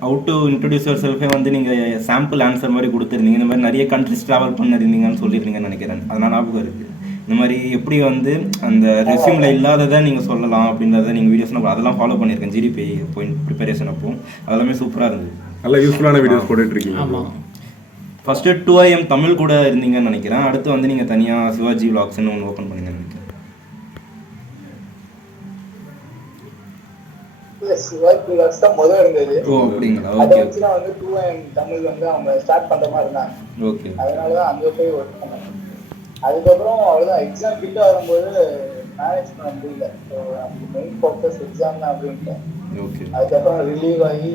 அவுட் டு இன்ட்ரடியூஸ் யுவர் செல்ஃபே வந்து நீங்கள் சாம்பிள் ஆன்சர் மாதிரி கொடுத்துருந்தீங்க. இந்த மாதிரி நிறைய கண்ட்ரிஸ் ட்ராவல் பண்ணிருந்தீங்கன்னு சொல்லியிருந்தீங்கன்னு நினைக்கிறேன். அதனால் ஞாபகம் இருக்குது. இந்த மாதிரி எப்படி வந்து அந்த ரெஸ்யூமில் இல்லாததை நீங்கள் சொல்லலாம் அப்படின்றத நீங்கள் வீடியோஸ் நான் அதெல்லாம் ஃபாலோ பண்ணியிருக்கேன். ஜிடிபி பாயிண்ட் ப்ரிப்பரேஷன் அப்போ அதெல்லாமே சூப்பராக இருந்தது. நல்லா யூஸ்ஃபுல்லான வீடியோஸ் போட்டுட்ருக்கீங்க. ஃபஸ்ட்டு 2IM தமிழ் கூட இருந்தீங்கன்னு நினைக்கிறேன். அடுத்து வந்து நீங்கள் தனியாக சிவாஜி விளாக்ஸ்ன்னு ஒன்று ஓப்பன் பண்ணீங்கன்னு நினைக்கிறேன். சிவாஜி விலாஸ் தான் முதல் இருந்தது. ஓ அப்படிங்களா? அதை ஓகே வச்சு தான் வந்து 2IM தமிழ் வந்து அவங்க ஸ்டார்ட் பண்ற மாதிரி இருந்தாங்க. ஓகே. அதனாலதான் அங்கே போய் ஒர்க் பண்ணாங்க. அதுக்கப்புறம் அவ்வளோதான் எக்ஸாம் கிட்ட வரும்போது மேனேஜ் பண்ண முடியல. ஸோ அந்த மெயின் ஃபோக்கஸ் எக்ஸாம் தான் அப்படின்ட்டு. ஓகே. அதுக்கப்புறம் ரிலீவ் ஆகி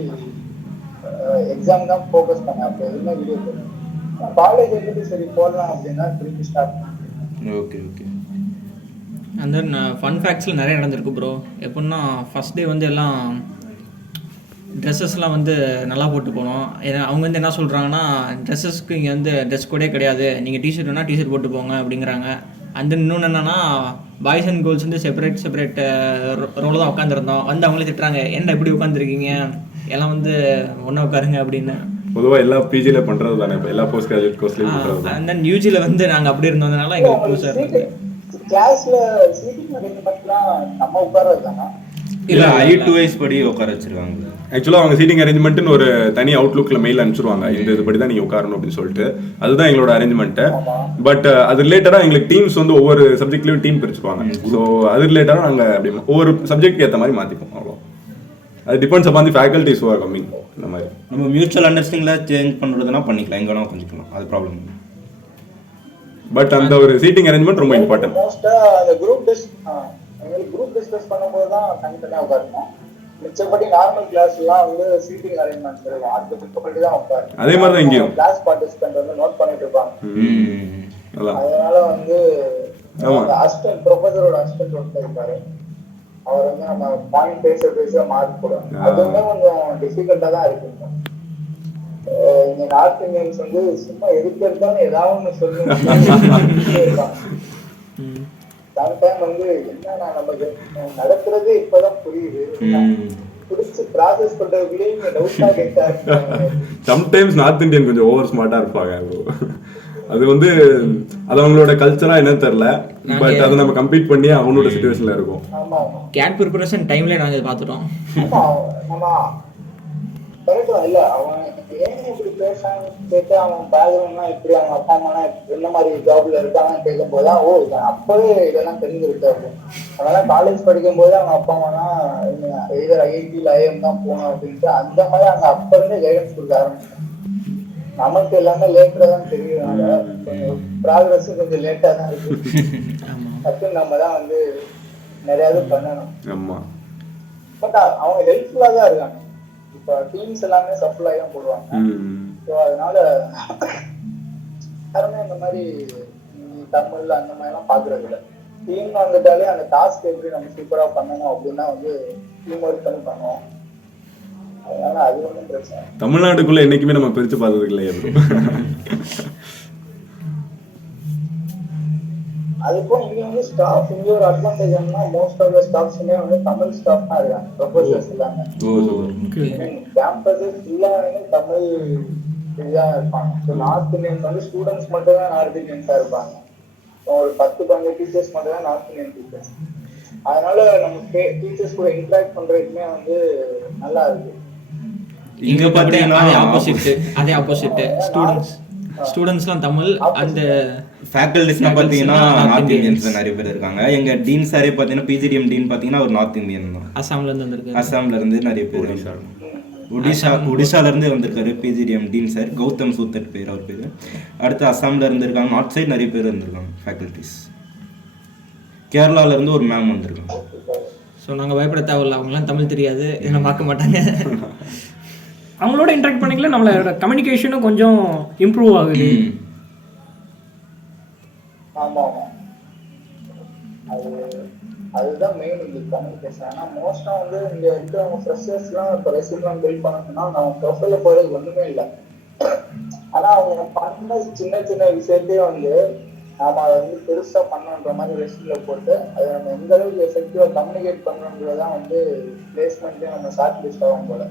எக்ஸாம் தான் ஃபோக்கஸ் பண்ணேன். அப்போ எதுவுமே வீடியோ போடுறேன். காலேஜ் வந்துட்டு சரி போடலாம் அப்படின்னா திருப்பி ஸ்டார்ட் பண்ணேன். Okay okay. And then fun ஃபேக்ட்ஸில் நிறைய நடந்திருக்கு ப்ரோ. எப்படின்னா ஃபஸ்ட் டே வந்து எல்லாம் ட்ரெஸ்ஸஸ்லாம் வந்து நல்லா போட்டு போனோம். ஏன்னா அவங்க வந்து என்ன சொல்கிறாங்கன்னா ட்ரெஸ்ஸஸ்க்கு இங்கே வந்து ட்ரெஸ் கோடே கிடையாது, நீங்கள் டிஷர்ட் வேணால் டிஷர்ட் போட்டு போங்க அப்படிங்கிறாங்க. அண்ட் தென் இன்னொன்று என்னென்னா பாய்ஸ் அண்ட் கேர்ள்ஸ் வந்து செப்பரேட் ரோவில் தான் உட்காந்துருந்தோம். வந்து அவங்களே திட்டுறாங்க, ஏன்டா இப்படி உட்காந்துருக்கீங்க, எல்லாம் வந்து ஒன்றா உட்காருங்க அப்படின்னு. பொதுவாக எல்லா பிஜியில் பண்ணுறது தானே, இப்போ எல்லா போஸ்ட் கிராஜுவேட் கோர்ஸ்லையும் பண்ணுறது. அண்ட் தென் யூஜியில் வந்து நாங்கள் அப்படி இருந்ததுனால எங்களுக்கு புதுசாக இருந்தது. கிளாஸ்ல சீட்டிங் அரேஞ்ச்மெண்ட்லாம் நம்ம உட்கார்றது தானா? இல்லை I2S படி உட்கார வச்சிருக்காங்க. ஆக்சுவலாக அவங்க சீட்டிங் அரேஞ்ச்மெண்ட்னு ஒரு தனி அவுட்லுக்கில் மெயில் அனுப்பிச்சிருவாங்க, இந்த இதுபடி தான் நீங்கள் உட்காரணும் அப்படின்னு சொல்லிட்டு. அதுதான் எங்களோட அரேஞ்ச்மெண்ட்டு. பட் அது ரிலேட்டடாக எங்களுக்கு டீம்ஸ் வந்து ஒவ்வொரு சப்ஜெக்ட்லேயும் டீம் பிரிச்சுப்பாங்க. ஸோ அது ரிலேட்டடாக நாங்கள் அப்படி ஒவ்வொரு சப்ஜெக்ட் ஏற்ற மாதிரி மாற்றிப்போம். அவ்வளோ அது depends upon the faculties who are coming. இந்த மாதிரி நம்ம மியூச்சுவல் அண்டர்ஸ்டாண்டிங்கில் சேஞ்ச் பண்ணுறதுனா பண்ணிக்கலாம், எங்கே வேணால் கொஞ்சிக்கலாம், அது ப்ராப்ளம் இல்லை. பட் அந்த ஒரு சீட்டிங் அரேஞ்ச்மெண்ட் ரொம்ப இம்பார்ட்டன்ட். மோஸ்டா அந்த குரூப் டிஸ்கஸ் பண்ணும்போது தான் தனித்தனியாக உட்காரணும். மிச்சப்படி நார்மல் கிளாஸ்லாம் வந்து சீட்டிங் அரேஞ்ச்மெண்ட்ஸ் இருக்கும், அது மிச்சப்படி தான் உட்காரணும். அதே மாதிரி தான் இங்கேயும் கிளாஸ் பார்ட்டிசிபென்ட் வந்து நோட் பண்ணிட்டு இருப்பாங்க. அதனால வந்து அசிஸ்டன்ட் ப்ரொஃபஸரோட அசிஸ்டன்ட் ஒருத்தர் இருப்பாரு, அவர் வந்து நம்ம பாயிண்ட் பேச மார்க் போடுவோம். அதுவுமே கொஞ்சம் டிஃபிகல்ட்டா தான் இருக்கு. இங்க நார்த் இந்தியன்ஸ் வந்து சும்மா எதுக்கு எடுத்தாலும் ஏதாவது ஒண்ணு சொல்லுவாங்க. சம்டைம் வந்து என்னன்னா நமக்கு நடக்கிறதே இப்பதான் புரியுது, புடிச்சு ப்ராசஸ் பண்றதுக்குள்ளே இங்க டவுட்டா கேட்டா. சம்டைம்ஸ் நார்த் இந்தியன் கொஞ்சம் ஓவர் ஸ்மார்ட்டா இருப்பாங்க. அது வந்து அது அவங்களோட கல்ச்சரா என்னன்னு தெரியல, பட் அதை நம்ம கம்ப்ளீட் பண்ணி அவங்களோட சிச்சுவேஷன்ல இருக்கும். ஆமா கேட் ப்ரிப்பரேஷன் டைம்ல நாங்க இதை பார்த்துட்டோம். நம்ம கரெக்டா இல்ல, அவன் ஏன் இப்படி பேசான்னு கேட்டு அவன் பேக்ரவுண்ட்லாம் எப்படி, அவங்க அப்பா அம்மா என்ன மாதிரி ஜாப்ல இருக்காங்கன்னு கேட்கும் போதுதான் ஓ அப்பவே இதெல்லாம் தெரிஞ்சிருக்காரு. அதனால காலேஜ் படிக்கும் போது அவங்க அப்பா அம்மா எதர் IIT IIM தான் போகணும் அப்படின்ட்டு அந்த மாதிரி அவங்க அப்ப இருந்தே கைடன்ஸ் கொடுக்க ஆரம்பிச்சாங்க. நமக்கு எல்லாமே லேட்டா தான் தெரியுதுனால ப்ராக்ரஸ் கொஞ்சம் லேட்டா தான் இருக்கு. அப்போ நம்ம தான் வந்து நிறைய இது பண்ணணும். பட் அவங்க ஹெல்ப்ஃபுல்லா தான் இருக்காங்க. இப்போ டீம்ஸ் எல்லாமே சப்ளை தான் போடுவாங்க. ஸோ அதனால யாருமே இந்த மாதிரி தமிழ்ல அந்த மாதிரிலாம் பார்க்கறது இல்லை. டீம் வந்துட்டாலே அந்த டாஸ்க் எப்படி நம்ம சூப்பரா பண்ணணும் அப்படின்னா வந்து டீம் ஒர்க் பண்ணி பண்ணுவோம். அதனால அது ஒன்றும் பிரச்சனை. தமிழ்நாட்டுக்குள்ள என்னைக்குமே நம்ம பிரிச்சு பார்த்தது இல்லையா? அதுக்கும் இங்க வந்து ஸ்டாஃப் இங்க ஒரு அட்வான்டேஜ் என்னன்னா மோஸ்ட் ஆஃப் த ஸ்டாஃப்ஸ்மே வந்து தமிழ் ஸ்டாஃப் தான் இருக்காங்க, ப்ரொஃபசர்ஸ் எல்லாமே. கேம்பஸ் ஃபுல்லா வந்து தமிழ் இதுதான் இருப்பாங்க. ஸோ நார்த் இந்தியன்ஸ் வந்து ஸ்டூடெண்ட்ஸ் மட்டும் தான் நார்த் இந்தியன்ஸா இருப்பாங்க. ஒரு 10-15 டீச்சர்ஸ் மட்டும் தான் நார்த் இந்தியன் டீச்சர்ஸ். அதனால நம்ம டீச்சர்ஸ் கூட இன்டராக்ட் பண்றதுக்குமே வந்து நல்லா இருக்கு. இங்க பாத்தீங்கன்னா அதே ஆப்போசிட் ஸ்டூடெண்ட்ஸ்லாம் தமிழ், அந்த ஃபேக்கல்டிஸ்லாம் பார்த்தீங்கன்னா நார்த் இந்தியன்ஸ் நிறைய பேர் இருக்காங்க. எங்கள் டீன் சாரே பார்த்தீங்கன்னா பிஜிடிஎம் டீன் பார்த்தீங்கன்னா ஒரு நார்த் இந்தியன் தான். அசாம்லேருந்து வந்திருக்காரு. அசாம்லேருந்து நிறைய பேர் ஒடிஷாலேருந்து வந்திருக்காரு பிஜிடிஎம் டீன் சார். கௌதம் சூத்தட் பேர் அவர் பேர். அடுத்து அசாமில் இருந்திருக்காங்க. நார்த் சைடு நிறைய பேர் இருந்திருக்காங்க ஃபேக்கல்டிஸ். கேரளாவிலேருந்து ஒரு மேம் வந்திருக்காங்க. ஸோ நாங்கள் பயப்பட தேவையில்ல, அவங்களாம் தமிழ் தெரியாது, என்ன பார்க்க மாட்டாங்க. அவங்களோட இன்ட்ராக்ட் பண்ணிக்கல, நம்மளோட கம்யூனிகேஷனும் கொஞ்சம் இம்ப்ரூவ் ஆகுது. ஆமா அதுதான் மெயின் இந்த கம்யூனிகேஷன். ஆனா மோஸ்டா வந்து இங்க இருக்கிறவங்க ஃப்ரெஷர்ஸ்லாம் இப்போ ரெஸ்யூம்லாம் பில்ட் பண்ணணும்னா நம்ம ப்ரொஃபைல போறது ஒண்ணுமே இல்லை. ஆனா அவங்க பண்ண சின்ன சின்ன விஷயத்தையே வந்து நாம அதை வந்து பெருசா பண்ணணுன்ற மாதிரி ரெஸ்யூம்ல போட்டு அதை நம்ம எந்த அளவுக்கு எஃபெக்டிவா கம்யூனிகேட் பண்ணணுன்றதான் வந்து பிளேஸ்மெண்ட்லயே நம்ம ஷார்ட் லிஸ்ட் ஆகும் போல.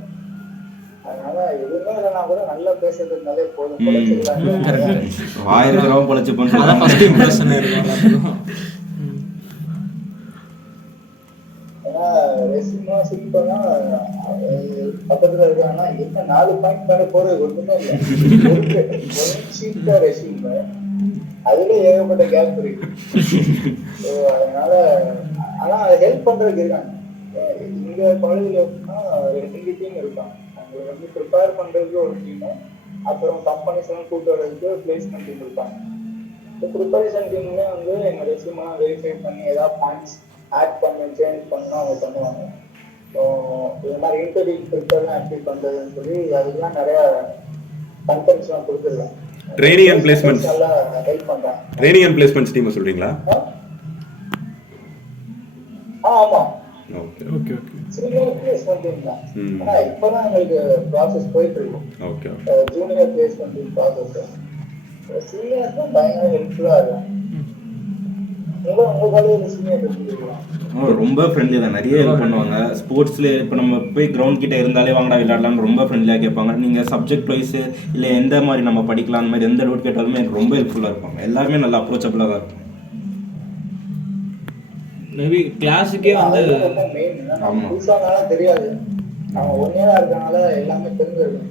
அதனால எதுவுமே இல்லைன்னா கூட நல்லா பேசுறதுனாலே போதும். ஏன்னா ரெஸ்யூம்னா சிம்பிளா பக்கத்துல இருக்காங்கன்னா என்ன 4 பாயிண்ட் மேல போறது ஒண்ணுமே இல்லை. ரெஸ்யூம் அதுல ஏகப்பட்ட கேப் இருக்கு. அதனால ஆனா அதை ஹெல்ப் பண்றதுக்கு இருக்காங்க. இங்க காலேஜ்ல எப்படின்னா 2 டீம் இருக்காங்க. அவங்க வந்து ப்ரிப்பேர் பண்றதுக்கு ஒரு டீம், அப்புறம் கம்பெனிஸ் எல்லாம் கூட்டு வரதுக்கு பிளேஸ்மெண்ட் டீம் இருப்பாங்க. இந்த ப்ரிப்பரேஷன் டீம்ல வந்து எங்க ரெஸ்யூம்லாம் வெரிஃபை பண்ணி ஏதாவது பாயிண்ட்ஸ் ஆட் பண்ண சேஞ்ச் பண்ணா அவங்க பண்ணுவாங்க. ஸோ இது மாதிரி இன்டர்வியூ ப்ரிப்பேர்லாம் எப்படி பண்றதுன்னு சொல்லி அதுக்கெல்லாம் நிறைய கண்டென்ட்ஸ்லாம் கொடுத்துருக்காங்க. ட்ரைனிங் அண்ட் பிளேஸ்மெண்ட்ஸ் நல்லா ஹெல்ப் பண்றாங்க. ட்ரைனிங் அண்ட் பிளேஸ்மெண்ட்ஸ் டீம் சொல்றீங்களா? ஆமா okay okay senior placement team தான். ஆனா இப்பதான் எங்களுக்கு ப்ராசஸ் போயிட்டு இருக்கும். Okay junior placement team process seniors தான் பயங்கர ஹெல்ப்ஃபுல்லா இருக்கும். உங்க காலேஜ்ல சீனியர் ரொம்ப ஃப்ரெண்ட்லி தான், நிறைய ஹெல்ப் பண்ணுவாங்க. ஸ்போர்ட்ஸில் இப்போ நம்ம போய் கிரவுண்ட் கிட்ட இருந்தாலே வாங்கடா விளையாடலாம்னு ரொம்ப ஃப்ரெண்ட்லியாக கேட்பாங்க. நீங்கள் சப்ஜெக்ட் வைஸ் இல்லை எந்த மாதிரி நம்ம படிக்கலாம் அந்த மாதிரி எந்த டவுட் கேட்டாலுமே எனக்கு ரொம்ப ஹெல்ப்ஃபுல்லாக இருப்பாங்க. எல்லாருமே நல்லா அப்ரோச்சபிளாக தான் இருக்கும். மேபி கிளாஸுக்கே வந்து தெரியாது, அவங்க ஒன்னேரா இருக்கனால எல்லாமே தெரிஞ்சிருக்கும்.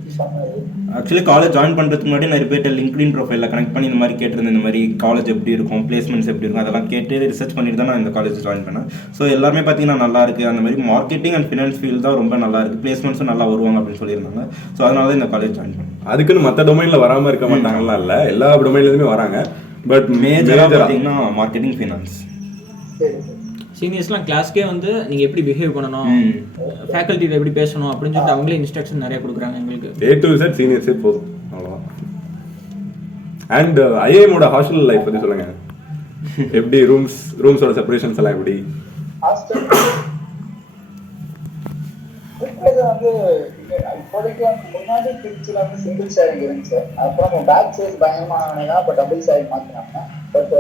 ஆக்சுவலி காலேஜ் ஜாயின் பண்ணுறதுக்கு முன்னாடி நிறைய பேர்ட்ட லிங்க்டின் ப்ரொஃபைலில் கனெக்ட் பண்ணி இந்த மாதிரி கேட்டிருந்தேன், இந்த மாதிரி காலேஜ் எப்படி இருக்கும், பிளேஸ்மெண்ட்ஸ் எப்படி இருக்கும், அதெல்லாம் கேட்டு ரிசர்ச் பண்ணிட்டு தான் நான் இந்த காலேஜ் ஜாயின் பண்ணேன். ஸோ எல்லாருமே பார்த்தீங்கன்னா நல்லா இருக்குது, அந்த மாதிரி மார்க்கெட்டிங் அண்ட் ஃபினான்ஸ் ஃபீல்டு தான் ரொம்ப நல்லா இருக்குது, பிளேஸ்மெண்ட்ஸும் நல்லா வருவாங்க அப்படின்னு சொல்லியிருந்தாங்க. ஸோ அதனால தான் இந்த காலேஜ் ஜாயின் பண்ணேன். அதுக்குன்னு மற்ற டொமைனில் வராமல் இருக்க மாட்டாங்களா? இல்லை, எல்லா டொமைன்லேயுமே வராங்க. பட் மேஜராக பார்த்தீங்கன்னா மார்க்கெட்டிங் ஃபினான்ஸ். சீனியர்ஸ்லாம் கிளாஸ்க்கே வந்து நீங்கள் எப்படி பிஹேவ் பண்ணணும், ஃபேக்கல்ட்டியில் எப்படி பேசணும் அப்படின்னு சொல்லிட்டு அவங்களே இன்ஸ்ட்ரக்ஷன் நிறைய கொடுக்குறாங்க எங்களுக்கு. A to Z சீனியர்ஸே போதும், அவ்வளோதான். அண்ட் ஐஏஎம்மோட ஹாஸ்டல் லைஃப் பற்றி சொல்லுங்கள். எப்படி ரூம்ஸோட செப்பரேஷன்ஸ் எல்லாம் எப்படி? வந்து இப்போதைக்கு முன்னாடி திருச்சியில் வந்து சிங்கிள் ஷேரிங் இருந்துச்சு. அப்புறம் பேக் சைஸ் பயங்கரமானதா இப்போ டபுள் ஷேரிங் மாற்றினாங்க. பட்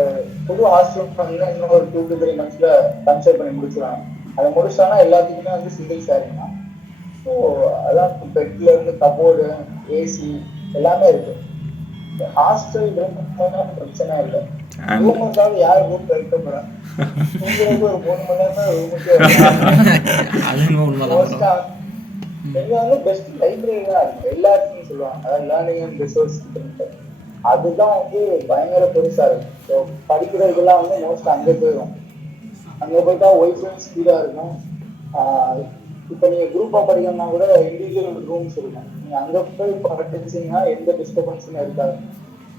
புது ஹாஸ்டல் வந்து இன்னும் ஒரு 2 to 3 monthsல கன்சல்ட் பண்ணி முடிச்சுருவாங்க. அதை முடிச்சாங்கன்னா எல்லாத்துக்குமே வந்து சிங்கிள் ஷேரிங் தான். ஸோ அதான் பெட்ல இருந்து கபோர்டு, ஏசி எல்லாமே இருக்கு. ஹாஸ்டல் பிரச்சனை இல்லை. ரூமுக்காக யார் ரூம் இருக்க போறாங்க? ஒரு 3 மணி நேரம் தான் ரூமுக்கே. எங்க வந்து பெஸ்ட் லைப்ரரி தான் இருக்கு எல்லாருக்கும் சொல்லுவாங்க. அதாவது லேர்னிங் அண்ட் ரிசோர்ஸ் சென்டர், அதுதான் வந்து பயங்கர பெருசா இருக்கு. ஸோ படிக்கிறதுக்கெல்லாம் வந்து மோஸ்ட் அங்கே போயிடும். அங்கே போயிட்டா ஒய்ஃபை ஸ்பீடாக இருக்கும். இப்போ நீங்கள் குரூப்பாக படிக்கணும்னா கூட இண்டிவிஜுவல் ரூம்ஸ் இருக்கும். நீங்கள் அங்கே போய் படிச்சிங்கன்னா எந்த டிஸ்டர்பன்ஸுமே இருக்காது.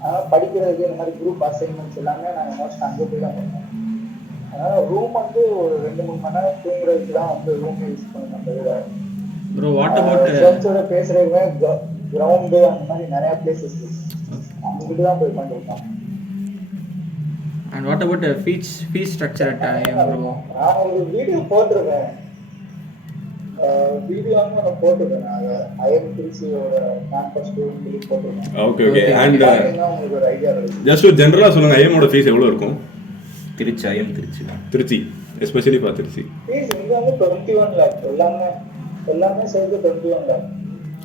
அதனால் படிக்கிறதுக்கு இந்த மாதிரி குரூப் அசைன்மெண்ட்ஸ் எல்லாமே நாங்கள் மோஸ்ட் அங்கே போய் தான் பண்ணுவோம். அதனால் ரூம் வந்து ஒரு 2-3 மணி நேரம் தூங்குறதுக்கு தான் வந்து ரூம் யூஸ் பண்ணுவோம். அந்த விட ப்ரோ வாட் அபௌட் ஃப்ரெண்ட்ஸோட பேசுறதுமே கிரவுண்டு அந்த மாதிரி நிறைய பிளேசஸ் இருக்கு. அங்கிட்டு தான் போய் பண்ணிருக்கோம். And what about fees structure at IM bro? நான் ஒரு வீடியோ போட்டிருக்கேன். வீடியோ வந்து நான் போட்டிருக்கேன். ஐஎம் திருச்சியோட கேம்பஸ் சொல்லி போட்டிருக்கேன். Okay okay. அண்ட் உங்களுக்கு ஒரு ஐடியா கிடைக்கும். ஜஸ்ட் ஜென்ரலாக சொல்லுங்கள், ஐஎம்மோட ஃபீஸ் எவ்வளோ இருக்கும்? Trichy IM Trichy especially for Trichy fees இங்கே வந்து 21 lakh. எல்லாமே சேர்த்து 21 lakh.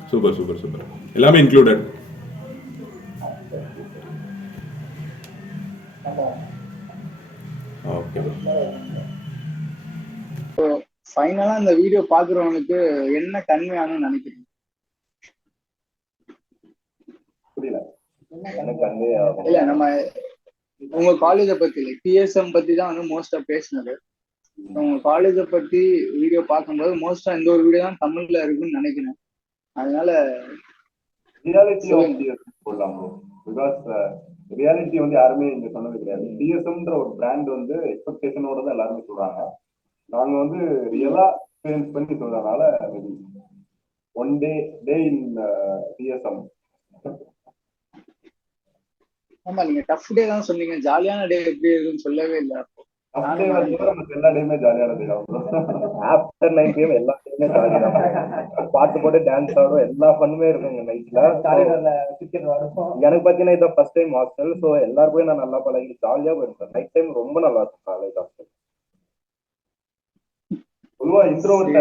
Super super super. எல்லாமே இன்க்ளூடட். ஆமாம். ஓகே. ஃபைனலா இந்த வீடியோ பாக்குறவனுக்கு என்ன கன்மையானு நினைக்கிறீங்க? புரியல. எனக்கு வந்து இல்ல நம்ம உங்க காலேஜை பத்தி டிஎஸ்எம் பத்தி தான் வந்து மோஸ்டா பேசினது. உங்க காலேஜை பத்தி வீடியோ பார்க்கும்போது மோஸ்டா இந்த ஒரு வீடியோ தான் தமிழ்ல இருக்குன்னு நினைக்கிறேன். அதனால ரியாலிட்டி ஆஃப் டிஎஸ்எம் போடலாம் ப்ரோ. பிகாஸ் ரியாலிட்டி வந்து யாருமே இங்க சொன்னது கிடையாது. டிஎஸ்எம்ன்ற ஒரு பிராண்ட் வந்து எக்ஸ்பெக்டேஷனோட தான் எல்லாருமே சொல்றாங்க. நாங்க வந்து ரியலா எக்ஸ்பீரியன்ஸ் பண்ணி சொல்றதுனால ஒன் டே இன் டிஎஸ்எம். ஆமா, நீங்க டஃப் டே தான் சொன்னீங்க, ஜாலியான டே எப்படி இருக்குன்னு சொல்லவே இல்லை. எல்லா டேயுமே ஜாலியான டே தான். ஆஃப்டர் 9 PM எல்லா டேயுமே ஜாலி தான். பாட்டு போட்டு டான்ஸ் ஆடும், எல்லா ஃபன்னுமே இருக்குங்க நைட்ல. எனக்கு பார்த்தீங்கன்னா இதான் ஃபர்ஸ்ட் டைம் ஹாஸ்டல். ஸோ எல்லாருக்குமே நான் நல்லா பழகி ஜாலியாக போயிருக்கேன். நைட் டைம் ரொம்ப நல்லா இருக்கும் காலேஜ் ஹாஸ்டல். பொதுவாக இன்ட்ரோவர்ட்டா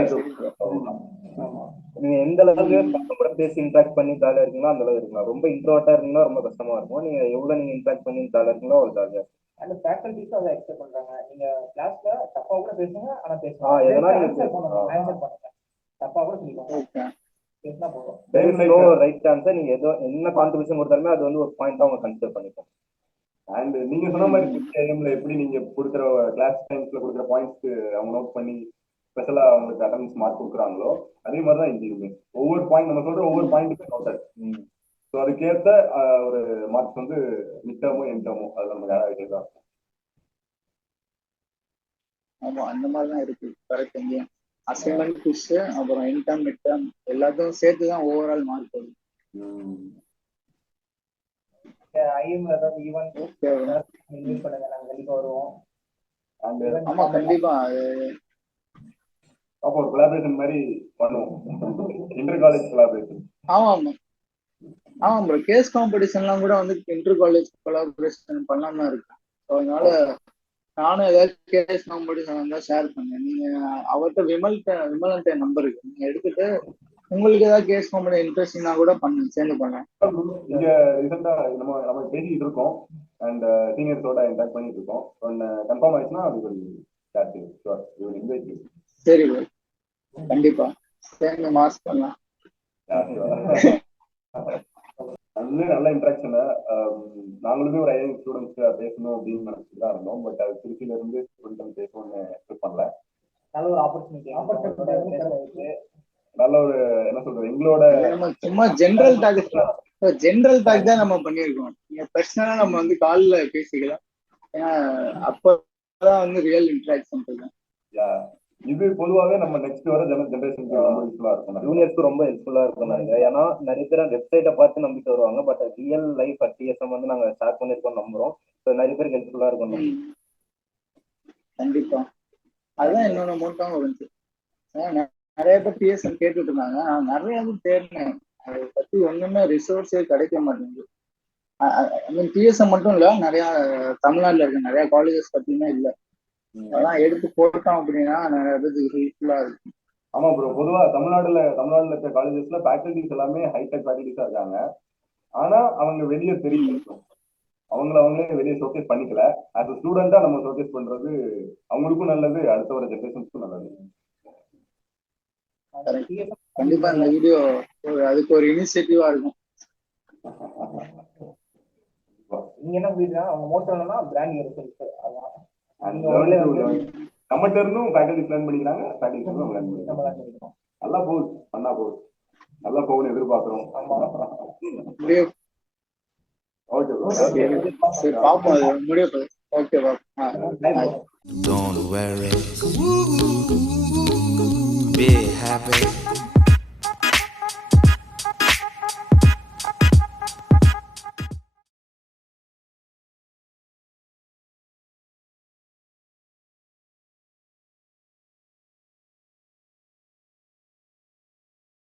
நீங்க எந்த அளவுக்கு பசங்க கூட பேசி இன்ட்ராக்ட் பண்ணி ஜாலியா இருக்கீங்களோ அந்த அளவுக்கு இருக்கலாம். ரொம்ப இன்ட்ரோவர்ட்டா இருக்கீங்கன்னா ரொம்ப கஷ்டமா இருக்கும். நீங்க எவ்வளவு நீங்க இன்ட்ராக்ட் பண்ணி ஜாலியா இருக்கீங்களோ அவ்வளவு ஜாலியா இருக்கும். அந்த ஃபேக்கல்டிஸும் அதை எக்ஸ்பெக்ட் பண்றாங்க. நீங்க கிளாஸ்ல தப்பா கூட பேசுங்க, ஆனா பேசுங்க. எதனா நீங்க ஆன்சர் பண்ணுங்க, தப்பா கூட சொல்லிக்கோங்க, பேசினா போதும். there is no right answer. நீங்க ஏதோ என்ன கான்ட்ரிபியூஷன் கொடுத்தாலுமே அது வந்து ஒரு பாயிண்டா அவங்க கன்சிடர் பண்ணிப்போம். அண்ட் நீங்க சொன்ன மாதிரி டைம்ல எப்படி நீங்க கொடுக்குற கிளாஸ் டைம்ஸ்ல கொடுக்குற பாயிண்ட்ஸ் அவங்க நோட் பண்ணி ஸ்பெஷலா அவங்களுக்கு அட்டெண்டன்ஸ் மார்க் கொடுக்குறாங்களோ அதே மாதிரி தான் இங்கேயுமே ஒவ்வொரு பாயிண்ட் நம்ம சொல்ற ஒவ்வொரு பாயிண்ட்டுமே நோட்டட். ஸோ அதுக்கேற்ற ஒரு மார்க்ஸ் வந்து மிட்டமோ என்டமோ அது நமக்கு ஆகிட்டே தான் இருக்கும். ஆமா, அந்த மாதிரி தான் இருக்கு கரெக்ட். எங்கேயும் அசைன்மெண்ட் குவிஸ் அப்புறம் இன்டம் மிட்டம் எல்லாத்தையும் சேர்த்து தான் ஓவரால் மார்க் வரும். ஐஎம்ல ஏதாவது ஈவென்ட் இன்வைட் பண்ணுங்க, நாங்க கண்டிப்பா வருவோம். ஆமா கண்டிப்பா. அப்போ ஒரு கொலாபரேஷன் மாதிரி பண்ணுவோம், இன்டர் காலேஜ் கொலாபரேஷன். ஆமா ஆமா ஆமா ப்ரோ, கேஸ் காம்படிஷன்லாம் கூட வந்து இன்டர் காலேஜ் கொலாபரேஷன் பண்ணலாம் தான் இருக்கு. அதனால நானும் ஏதாவது கேஸ் காம்படிஷன் இருந்தால் ஷேர் பண்ணேன். நீங்க அவர்கிட்ட விமலன்ட்ட நம்பர் இருக்கு, நீங்க எடுத்துட்டு உங்களுக்கு ஏதாவது கேஸ் காம்படிஷன் இன்ட்ரெஸ்டிங்னா கூட பண்ணுங்க, சேர்ந்து பண்ணேன். இங்க ரீசெண்டா நம்ம பேசிட்டு இருக்கோம் அண்ட் சீனியர்ஸோட இன்டாக்ட் பண்ணிட்டு இருக்கோம். கன்ஃபார்ம் ஆயிடுச்சுன்னா அது ஒரு சரி ப்ரோ, கண்டிப்பா சேர்ந்து மாஸ் பண்ணலாம். நல்ல இன்ட்ராக்ஷன். நாங்களுமே ஒரு ஐஐஎம் ஸ்டூடெண்ட்ஸ் பேசணும் அப்படின்னு நினைச்சுட்டு தான் இருந்தோம். பட் அது திருச்சியில இருந்து ஸ்டூடெண்ட் பேசணும்னு எக்ஸ்பெக்ட் பண்ணல. நல்ல ஒரு ஆப்பர்ச்சுனிட்டி, நல்ல ஒரு என்ன சொல்றது எங்களோட சும்மா ஜென்ரல் டாக் தான் நம்ம பண்ணியிருக்கோம். நீங்க பர்சனலா நம்ம வந்து கால்ல பேசிக்கலாம், ஏன்னா அப்பதான் வந்து ரியல் இன்ட்ராக்ஷன் இருக்கும். இது பொதுவாகவே நம்ம நெக்ஸ்ட் வர ஜெனரேஷனுக்கு ரொம்ப யூஸ்ஃபுல்லா இருக்கும், ஜூனியர்ஸ்க்கு ரொம்ப ஹெல்ப்ஃபுல்லா இருக்கும் நினைக்கிறேன். ஏன்னா நிறைய பேர் வெப்சைட்டை பார்த்து நம்பிட்டு வருவாங்க, பட் ரியல் லைஃப் டிஎஸ்எம் வந்து நாங்க ஸ்டார்ட் பண்ணிருக்கோம் நம்புறோம். ஸோ நிறைய பேருக்கு ஹெல்ப்ஃபுல்லா இருக்கும். கண்டிப்பா அதுதான் என்னோட மோட்டாவும் இருந்துச்சு. நிறைய பேர் டிஎஸ்எம் கேட்டுட்டு இருந்தாங்க, நான் நிறைய தேடினேன், அதை பத்தி ஒண்ணுமே ரிசோர்ஸே கிடைக்க மாட்டேங்குது. டிஎஸ்எம் மட்டும் இல்ல, நிறைய தமிழ்நாட்டுல இருக்க நிறைய காலேஜஸ் பத்தியுமே இல்லை. அதெல்லாம் எடுத்து போட்டோம் அப்படின்னா நிறைய பேருக்கு ஹெல்ப்ஃபுல்லா இருக்கும். ஆமா ப்ரோ, பொதுவா தமிழ்நாடுல இருக்க காலேஜஸ்ல ஃபேக்கல்டிஸ் எல்லாமே ஹைடெக் ஃபேக்கல்டிஸா இருக்காங்க. ஆனா அவங்க வெளியே தெரியும், அவங்களே வெளியே ஷோகேஸ் பண்ணிக்கல. as a ஸ்டூடெண்டா நம்ம ஷோகேஸ் பண்றது அவங்களுக்கும் நல்லது, அடுத்த ஒரு ஜெனரேஷனுக்கும் நல்லது. கண்டிப்பா இந்த வீடியோ அதுக்கு ஒரு இனிஷியேட்டிவா இருக்கும். நீங்க என்ன புரியுதுன்னா அவங்க மோட்டோனா பிராண்ட் ரிசல்ட். அதான் நம்மகிட்ட இருந்தும் ஃபேக்கல்டி பிளான் பண்ணிக்கிறாங்க, ஃபேக்கல்டி பிளான் பண்ணிக்கிறாங்க. நல்லா போகுது, பண்ணா போகுது, நல்லா போகணும் எதிர்பார்க்கிறோம். ஓகே ப்ரோ, சரி பாப்போம் முடிய போகுது. ஓகே பாப்போம். Don't worry, be happy.